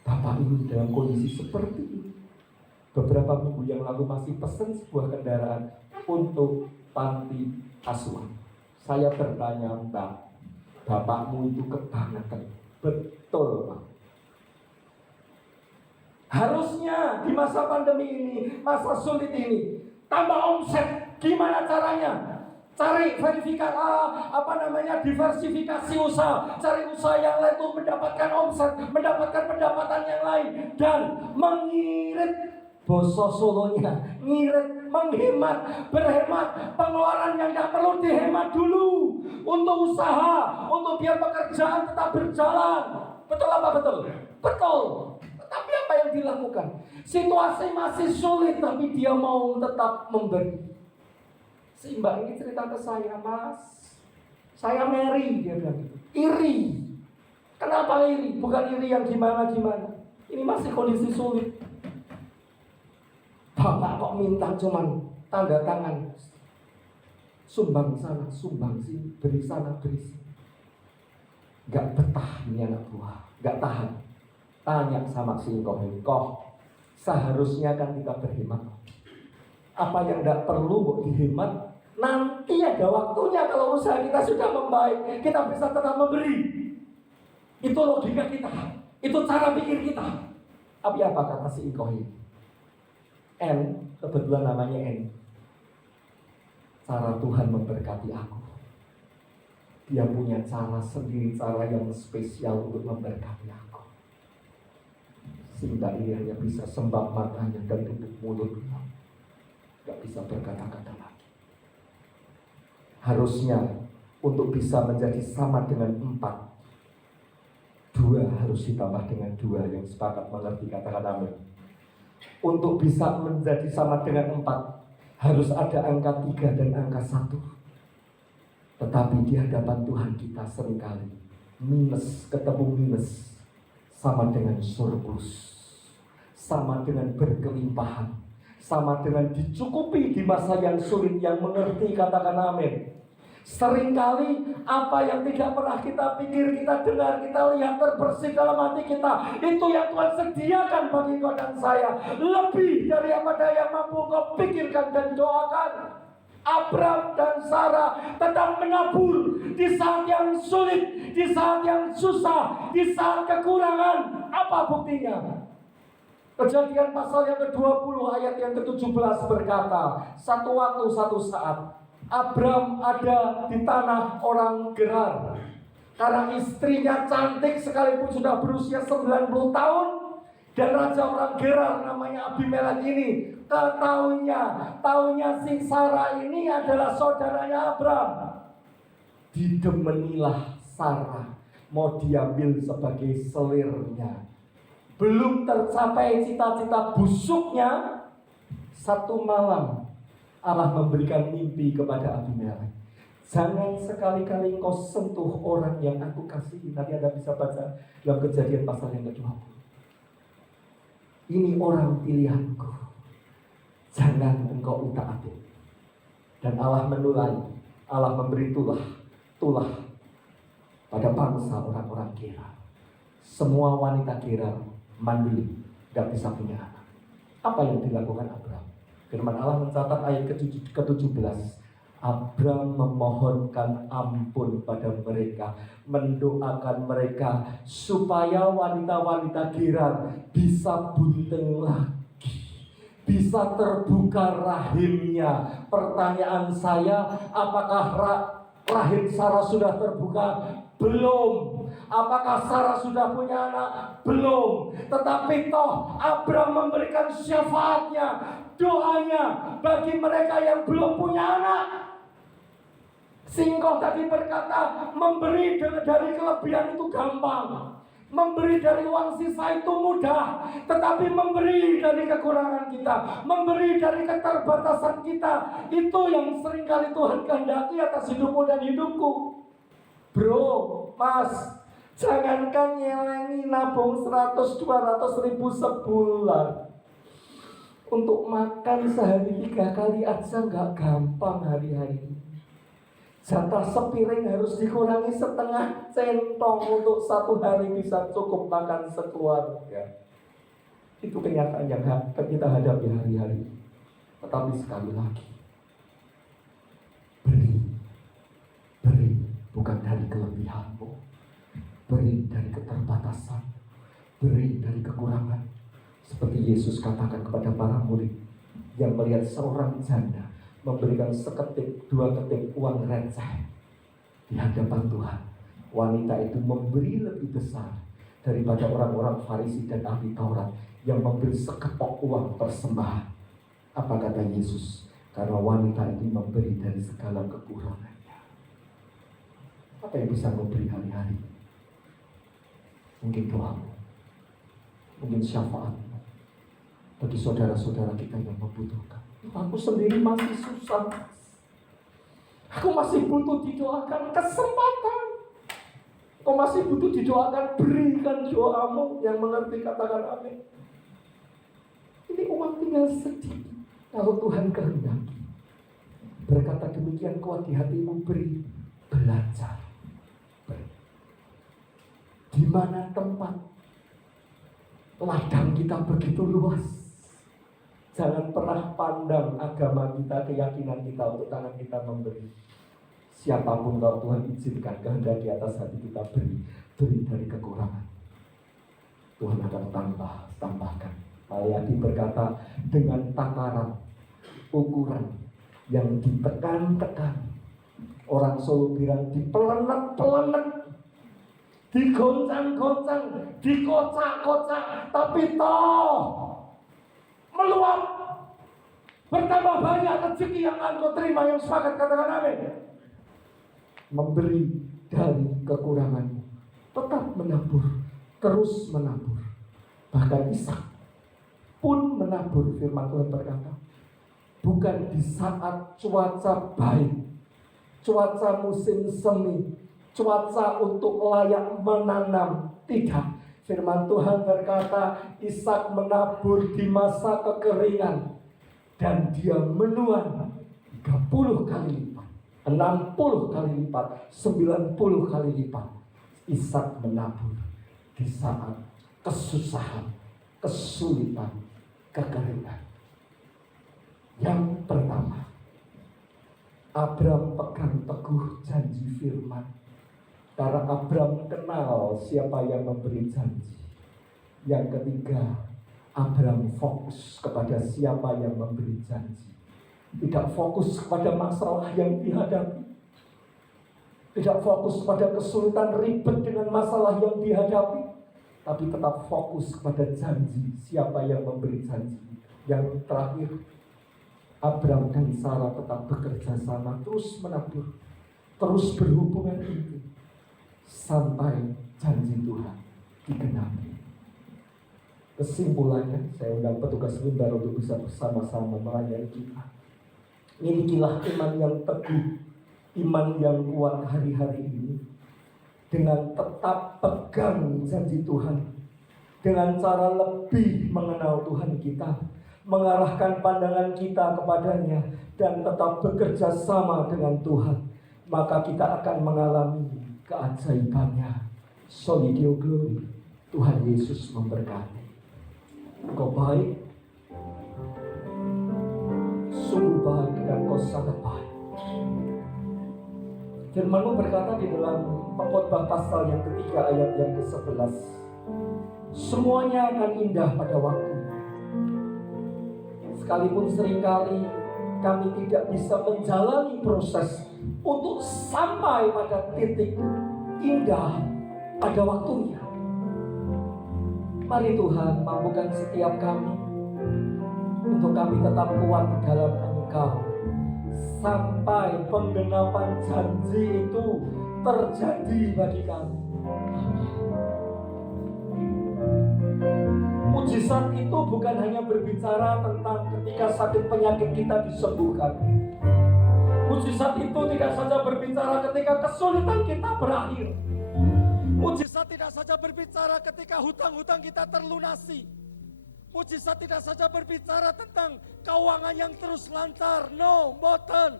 Bapak ini dalam kondisi seperti ini. Beberapa minggu yang lalu masih pesan sebuah kendaraan untuk panti asuhan. Saya bertanya, Bang, Bapakmu itu kebangetan. Betul, Pak. Harusnya di masa pandemi ini, masa sulit ini, tambah omset, gimana caranya? Cari diversifikasi usaha, cari usaha yang lain untuk mendapatkan omset, mendapatkan pendapatan yang lain, dan mengirit, boso solonya, ngirit, menghemat, berhemat, pengeluaran yang tidak perlu dihemat dulu, untuk usaha, untuk biar pekerjaan tetap berjalan. Betul apa betul? Betul. Tapi apa yang dilakukan? Situasi masih sulit, tapi dia mau tetap memberi. Si mbak ini cerita ke saya, Mas, saya Mary, dia bilang gitu. Iri. Kenapa iri? Bukan iri yang gimana-gimana. Ini masih kondisi sulit. Bapak kok minta cuman tanda tangan. Sumbang sana, sumbang sini, beri sana, beri sini. Gak betah ini anak buah, gak tahan. Tanya sama si Koh, seharusnya kan kita berhemat. Apa yang gak perlu kok dihemat, nanti ada waktunya kalau usaha kita sudah membaik, kita bisa tetap memberi. Itu logika kita, itu cara pikir kita. Tapi apa kata si Ikoh ini? N, kebetulan namanya N. Cara Tuhan memberkati aku. Dia punya cara sendiri, cara yang spesial untuk memberkati aku. Sehingga dia hanya bisa sembab matanya dan tutup mulutnya. Gak bisa berkata-kata lagi. Harusnya untuk bisa menjadi sama dengan 4, 2 harus ditambah dengan 2. Yang sepakat mengerti katakan amin. Untuk bisa menjadi sama dengan 4, harus ada angka 3 dan angka 1. Tetapi di hadapan Tuhan kita seringkali minus ketemu minus sama dengan surplus, sama dengan berkelimpahan, sama dengan dicukupi di masa yang sulit. Yang mengerti katakan amin. Seringkali apa yang tidak pernah kita pikir, kita dengar, kita lihat terbersih dalam hati kita, itu yang Tuhan sediakan bagi kau dan saya, lebih dari apa yang mampu kau pikirkan dan doakan. Abraham dan Sarah tetap menabur di saat yang sulit, di saat yang susah, di saat kekurangan. Apa buktinya? Kejadian pasal yang ke-20 ayat yang ke-17 berkata, satu waktu satu saat Abraham ada di tanah orang Gerar. Karena istrinya cantik sekalipun sudah berusia 90 tahun, dan raja orang Gerar namanya Abimelek ini tahunya si Sarah ini adalah saudaranya Abraham. Didemenilah Sarah, mau diambil sebagai selirnya. Belum tercapai cita-cita busuknya, satu malam Allah memberikan mimpi kepada Abimelek. Jangan sekali-kali engkau sentuh orang yang aku kasihi. Nanti Anda bisa baca dalam Kejadian pasal yang ke-20. Ini orang pilihanku, jangan engkau utak-atik. Dan Allah menulai, Allah memberi tulah pada bangsa orang-orang Gerar. Semua wanita Gerar mandul, gak bisa punya anak. Apa yang dilakukan Abraham? Firman Allah mencatat ayat ke-17. Abram memohonkan ampun pada mereka, mendoakan mereka supaya wanita-wanita Gerar bisa bunting lagi, bisa terbuka rahimnya. Pertanyaan saya, apakah rahim Sarah sudah terbuka? Belum. Apakah Sarah sudah punya anak? Belum. Tetapi toh Abram memberikan syafaatnya, doanya bagi mereka yang belum punya anak. Singkoh tadi berkata, memberi dari kelebihan itu gampang, memberi dari uang sisa itu mudah, tetapi memberi dari kekurangan kita, memberi dari keterbatasan kita, itu yang seringkali Tuhan kehendaki atas hidupmu dan hidupku. Bro, mas, jangankan nyelengi nabung 100-200 ribu sebulan, untuk makan sehari 3 kali aja nggak gampang hari-hari ini. Jatah sepiring harus dikurangi setengah centong untuk 1 hari bisa cukup makan sekeluarga. Itu kenyataan yang kita hadapi hari-hari. Tetapi sekali lagi, beri bukan dari kelebihanmu, beri dari keterbatasan, beri dari kekurangan. Seperti Yesus katakan kepada para murid yang melihat seorang janda memberikan seketik 2 ketik uang receh di hadapan Tuhan. Wanita itu memberi lebih besar daripada orang-orang Farisi dan ahli Taurat yang memberi sekepok uang persembahan. Apa kata Yesus? Karena wanita itu memberi dari segala kekurangannya. Apa yang bisa memberi hari-hari? Mungkin doamu, mungkin syafaatmu bagi saudara-saudara kita yang membutuhkan. Aku sendiri masih susah. Aku masih butuh didoakan kesempatan. Kau masih butuh didoakan, berikan doamu. Yang mengerti katakan amin. Ini uang tinggal sedikit. Kalau Tuhan kehendaki, berkata demikian, kuat di hatimu, beri, belajar. Beri. Di mana tempat ladang kita begitu luas, jangan pernah pandang agama kita, keyakinan kita untuk tangan kita memberi. Siapapun kalau Tuhan izinkan kehendak di atas hati kita, beri dari kekurangan. Tuhan akan tambahkan. Maliaki berkata, dengan takaran, ukuran yang ditekan-tekan. Orang Solo bilang dipelenet-pelenet, digoncang-goncang, dikocak-kocak, tapi toh meluap, bertambah banyak rezeki yang engkau terima. Yang sepakat katakan amin. Memberi dari kekuranganmu, tetap menabur, terus menabur. Bahkan Ishak pun menabur. Firman Tuhan berkata, bukan di saat cuaca baik, cuaca musim semi, cuaca untuk layak menanam, tidak. Firman Tuhan berkata, Ishak menabur di masa kekeringan dan dia menuai 30 kali lipat, 60 kali lipat, 90 kali lipat. Ishak menabur di saat kesusahan, kesulitan, kekeringan. Yang pertama, Abram pegang teguh janji firman. Karena Abram kenal siapa yang memberi janji. Yang ketiga, Abram fokus kepada siapa yang memberi janji. Tidak fokus kepada masalah yang dihadapi. Tidak fokus pada kesulitan ribet dengan masalah yang dihadapi. Tapi tetap fokus kepada janji, siapa yang memberi janji. Yang terakhir, Abram dan Sarah tetap bekerja sama, terus menabur, terus berhubungan intim, sampai janji Tuhan digenapi. Kesimpulannya, saya undang petugas mimbar untuk bisa bersama-sama melayani kita. Milikilah iman yang teguh, iman yang kuat hari-hari ini, dengan tetap pegang janji Tuhan, dengan cara lebih mengenal Tuhan kita, mengarahkan pandangan kita kepadanya, dan tetap bekerja sama dengan Tuhan. Maka kita akan mengalami keajaibannya. Soli Deo Glory. Tuhan Yesus memberkati. Engkau baik, sangat baik. Firman-Mu berkata di dalam Pengkhotbah pasal yang ketiga ayat yang ke-11, semuanya akan indah pada waktunya. Sekalipun seringkali kami tidak bisa menjalani proses untuk sampai pada titik indah pada waktunya. Mari Tuhan mampukan setiap kami untuk kami tetap kuat di dalam Engkau sampai penggenapan janji itu terjadi bagi kami. Mujizat itu bukan hanya berbicara tentang ketika sakit penyakit kita disembuhkan. Mujizat itu tidak saja berbicara ketika kesulitan kita berakhir. Mujizat tidak saja berbicara ketika hutang-hutang kita terlunasi. Mujizat tidak saja berbicara tentang keuangan yang terus lancar. No, boten.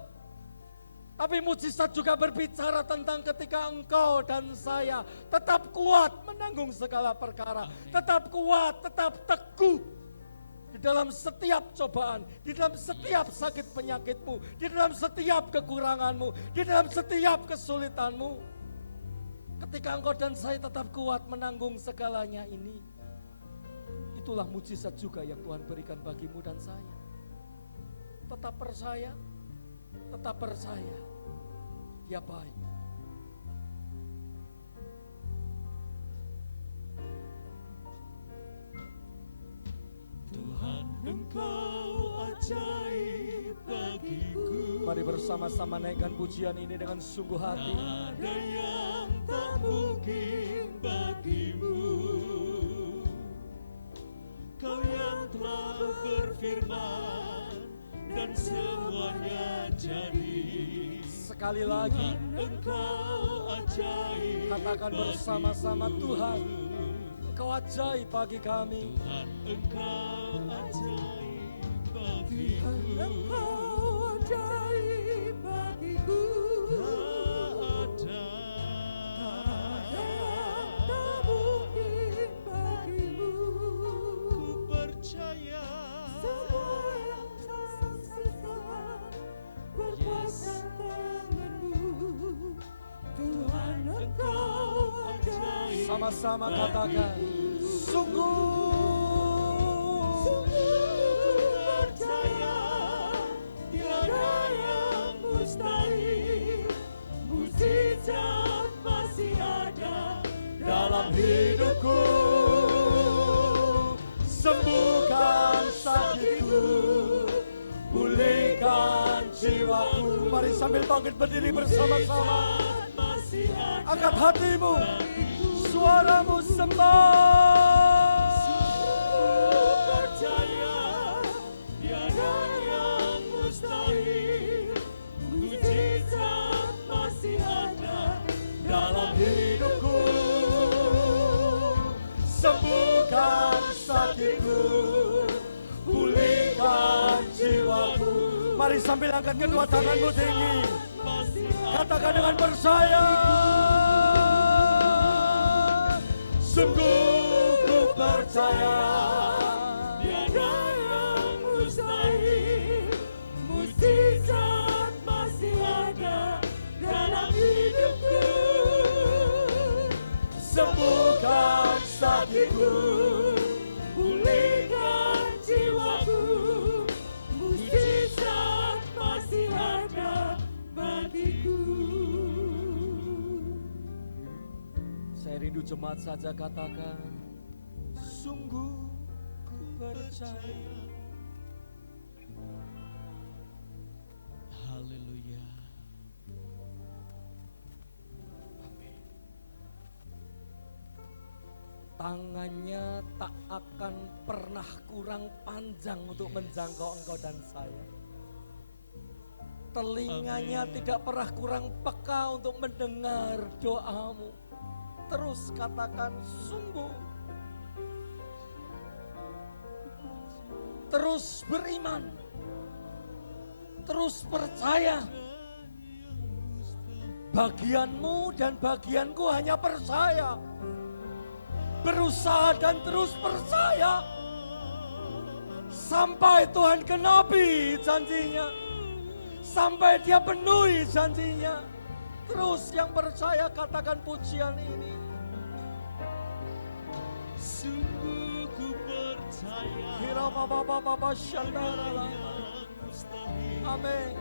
Tapi mujizat juga berbicara tentang ketika engkau dan saya tetap kuat menanggung segala perkara. Tetap kuat, tetap teguh di dalam setiap cobaan, di dalam setiap sakit penyakitmu, di dalam setiap kekuranganmu, di dalam setiap kesulitanmu. Ketika engkau dan saya tetap kuat menanggung segalanya ini, itulah mujizat juga yang Tuhan berikan bagimu dan saya. Tetap percaya, tetap percaya. Dia baik. Tuhan Engkau ajaib bagiku. Mari bersama-sama naikkan pujian ini dengan sungguh hati. Ada yang tak mungkin bagimu. Kau yang telah berfirman dan semuanya jadi. Sekali lagi, Engkau ajaib. katakan bersama-sama, Tuhan, Engkau ajaib bagi kami. Tuhan Engkau ajaib bagiku. Engkau ajaib bagiku. Tak mungkin bagimu. ku percaya. Semua yang kau saksikan berkuasa tanganmu. Tuhan Engkau ajaib. Sama-sama katakan, sungguh. Percaya tiada yang mustahil. Mujizat masih ada Dalam hidupku, sembuhkan sakitku, pulihkan jiwaku. Mari sambil bangkit berdiri bersama-sama. Angkat hatimu, suaramu sembah. Percaya tiada yang mustahil. Mujizat masih ada Dalam hidupku, sembuhkan sakitku, pulihkan jiwaku. Mari sambil angkat kedua tanganmu tinggi, katakan dengan percaya. Sungguh ku percaya. tiada yang mustahil. Mujizat masih ada dalam hidupku. Sembuhkan sakitku, Pulihkan jiwaku. Mujizat masih ada bagiku. saya rindu jemaat saja katakan, sungguh ku percaya. Haleluya. Tangannya tak akan pernah kurang panjang untuk menjangkau engkau dan saya. Telinganya tidak pernah kurang peka untuk mendengar doamu. Terus katakan sungguh. Terus beriman. Terus percaya. Bagianmu dan bagianku hanya percaya. Berusaha dan terus percaya. Sampai Tuhan genapi janjinya. sampai dia penuhi janjinya. Terus yang percaya katakan pujian ini. Sungguh ku percaya Kira Bapa Shandara. yang mustahil, Amin.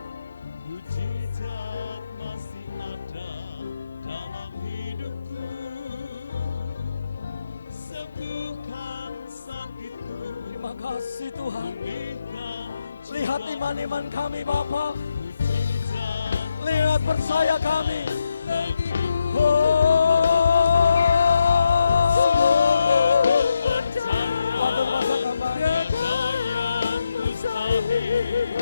mujizat masih ada dalam hidupku. Sembuhkan sakitku, Terima kasih Tuhan. pulihkan Lihat iman-iman kami Bapa. mujizat Lihat percaya kami. bagiku. Waktu masa kampanye. Yang mustahil,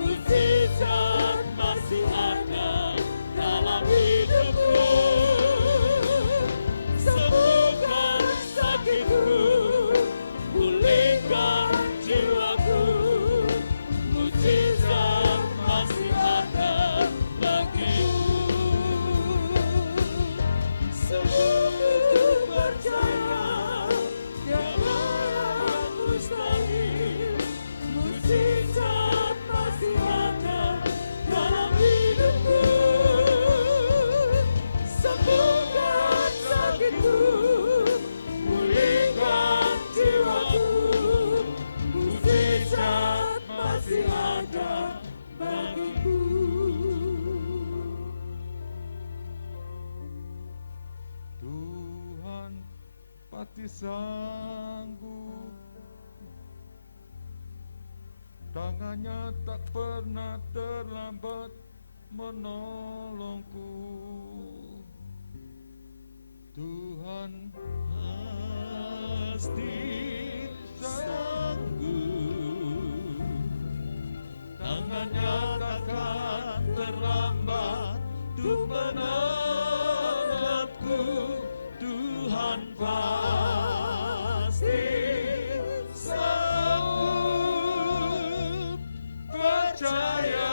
mujizat masih ada dalam hidupku. Sembuhkan sakitku, pulihkan jiwaku. Mujizat masih ada bagiku. Sungguh percaya tiada yang mustahil, mujizat masih ada dalam hidupku. Sembuhkan sakitku, pulihkan jiwaku. Mujizat masih ada bagiku. Tuhan pasti sanggup, tangannya tak pernah terlambat menolongku. Tuhan Pasti sanggup, tangannya takkan terlambat untuk menolongku. Tuhan pasti sanggup, percayalah,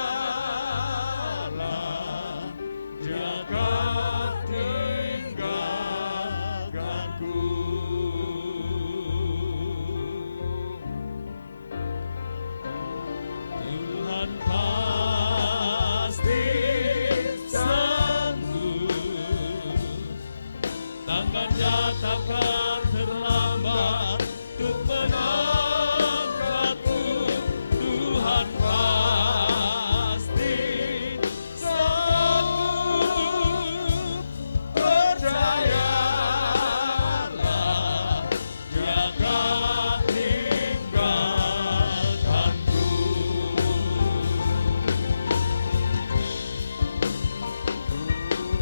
Dia akan tinggalkanku. Tuhan pasti sanggup, tangannya takkan terlambat untuk mengangkatku. Tuhan pasti sanggup, percayalah, Dia akan tinggalkanku.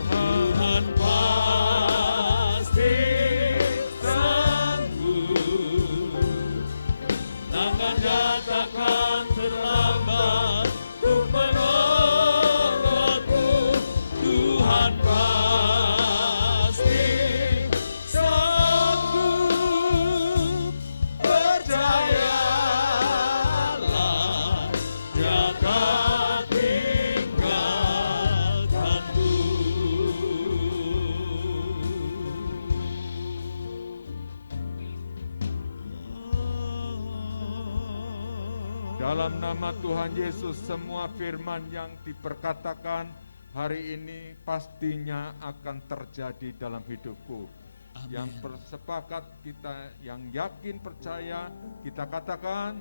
Tuhan pasti sanggup, tangannya takkan terlambat untuk menolongku. Tuhan pasti sanggup, percayalah, Dia akan tinggalkanku. dalam nama Tuhan Yesus, semua firman yang diperkatakan hari ini pastinya akan terjadi dalam hidupku. Amin. Yang bersepakat kita, yang yakin percaya, kita katakan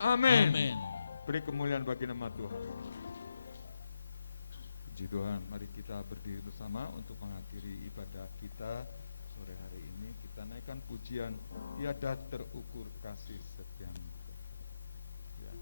amin. Amin. Beri kemuliaan bagi nama Tuhan. Puji Tuhan, mari kita berdiri bersama untuk mengakhiri ibadah kita sore hari ini. Kita naikkan pujian, tiada terukur kasih setiamu. Ya.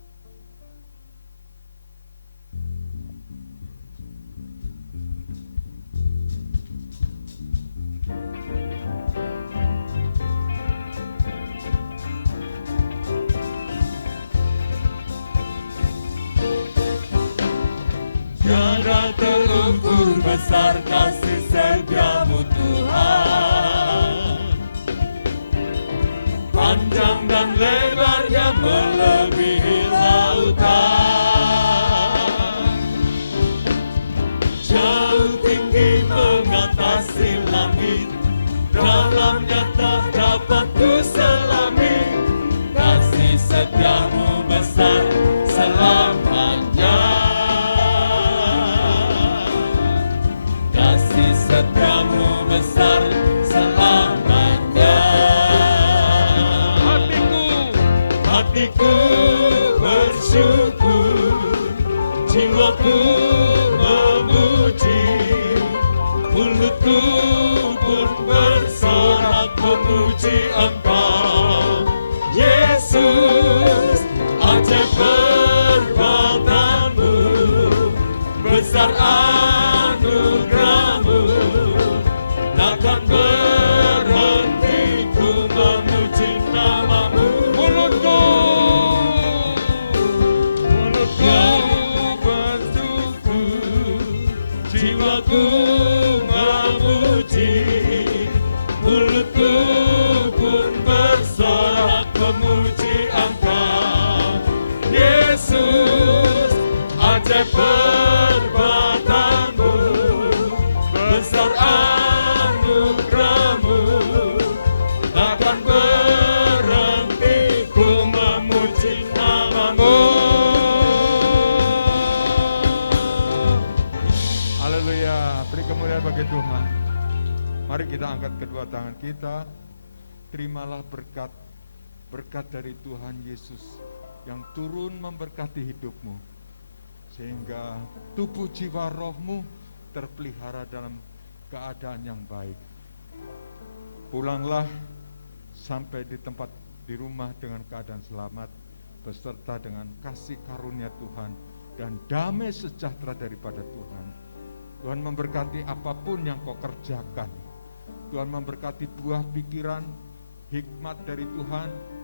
Tiada terukur besar kasih setiamu Tuhan, panjang dan lebarnya melebihi lautan, jauh tinggi mengatasi langit, dalamnya tak dapat kuselami. Kasih setiamu besar selamanya. jiwaku memuji, mulutku pun bersorak memuji Engkau. Yesus, ajaib perbuatanmu, besar anugerahmu, takkan berhenti ku memuji namamu. Mulutku bersyukur, jiwaku memuji, mulutku pun bersorak memuji Engkau. Yesus, ajaib perbuatanmu, besar anugerahmu, takkan berhenti ku memuji namamu. Haleluya, beri kemuliaan bagi Tuhan. Mari kita angkat kedua tangan kita. Terimalah berkat dari Tuhan Yesus yang turun memberkati hidupmu, sehingga tubuh jiwa rohmu terpelihara dalam keadaan yang baik. Pulanglah sampai di rumah dengan keadaan selamat, beserta dengan kasih karunia Tuhan dan damai sejahtera daripada Tuhan. Tuhan memberkati apapun yang kau kerjakan. Tuhan memberkati buah pikiran, hikmat dari Tuhan.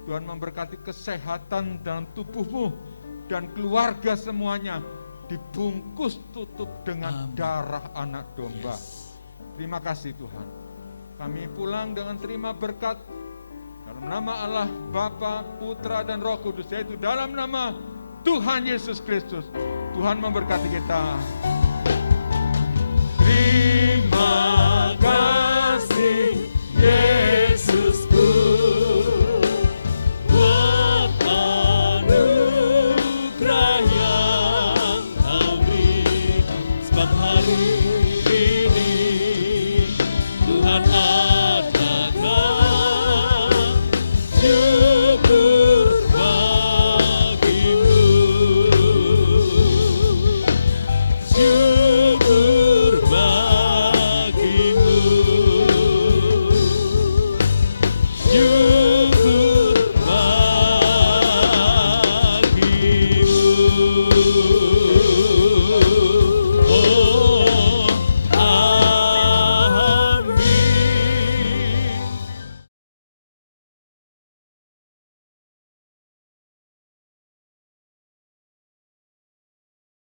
Tuhan memberkati kesehatan dalam tubuhmu dan keluarga semuanya dibungkus tutup dengan darah anak domba. Terima kasih Tuhan. Kami pulang dengan terima berkat dalam nama Allah Bapa, Putra dan Roh Kudus, yaitu dalam nama Tuhan Yesus Kristus. Tuhan memberkati kita. Terima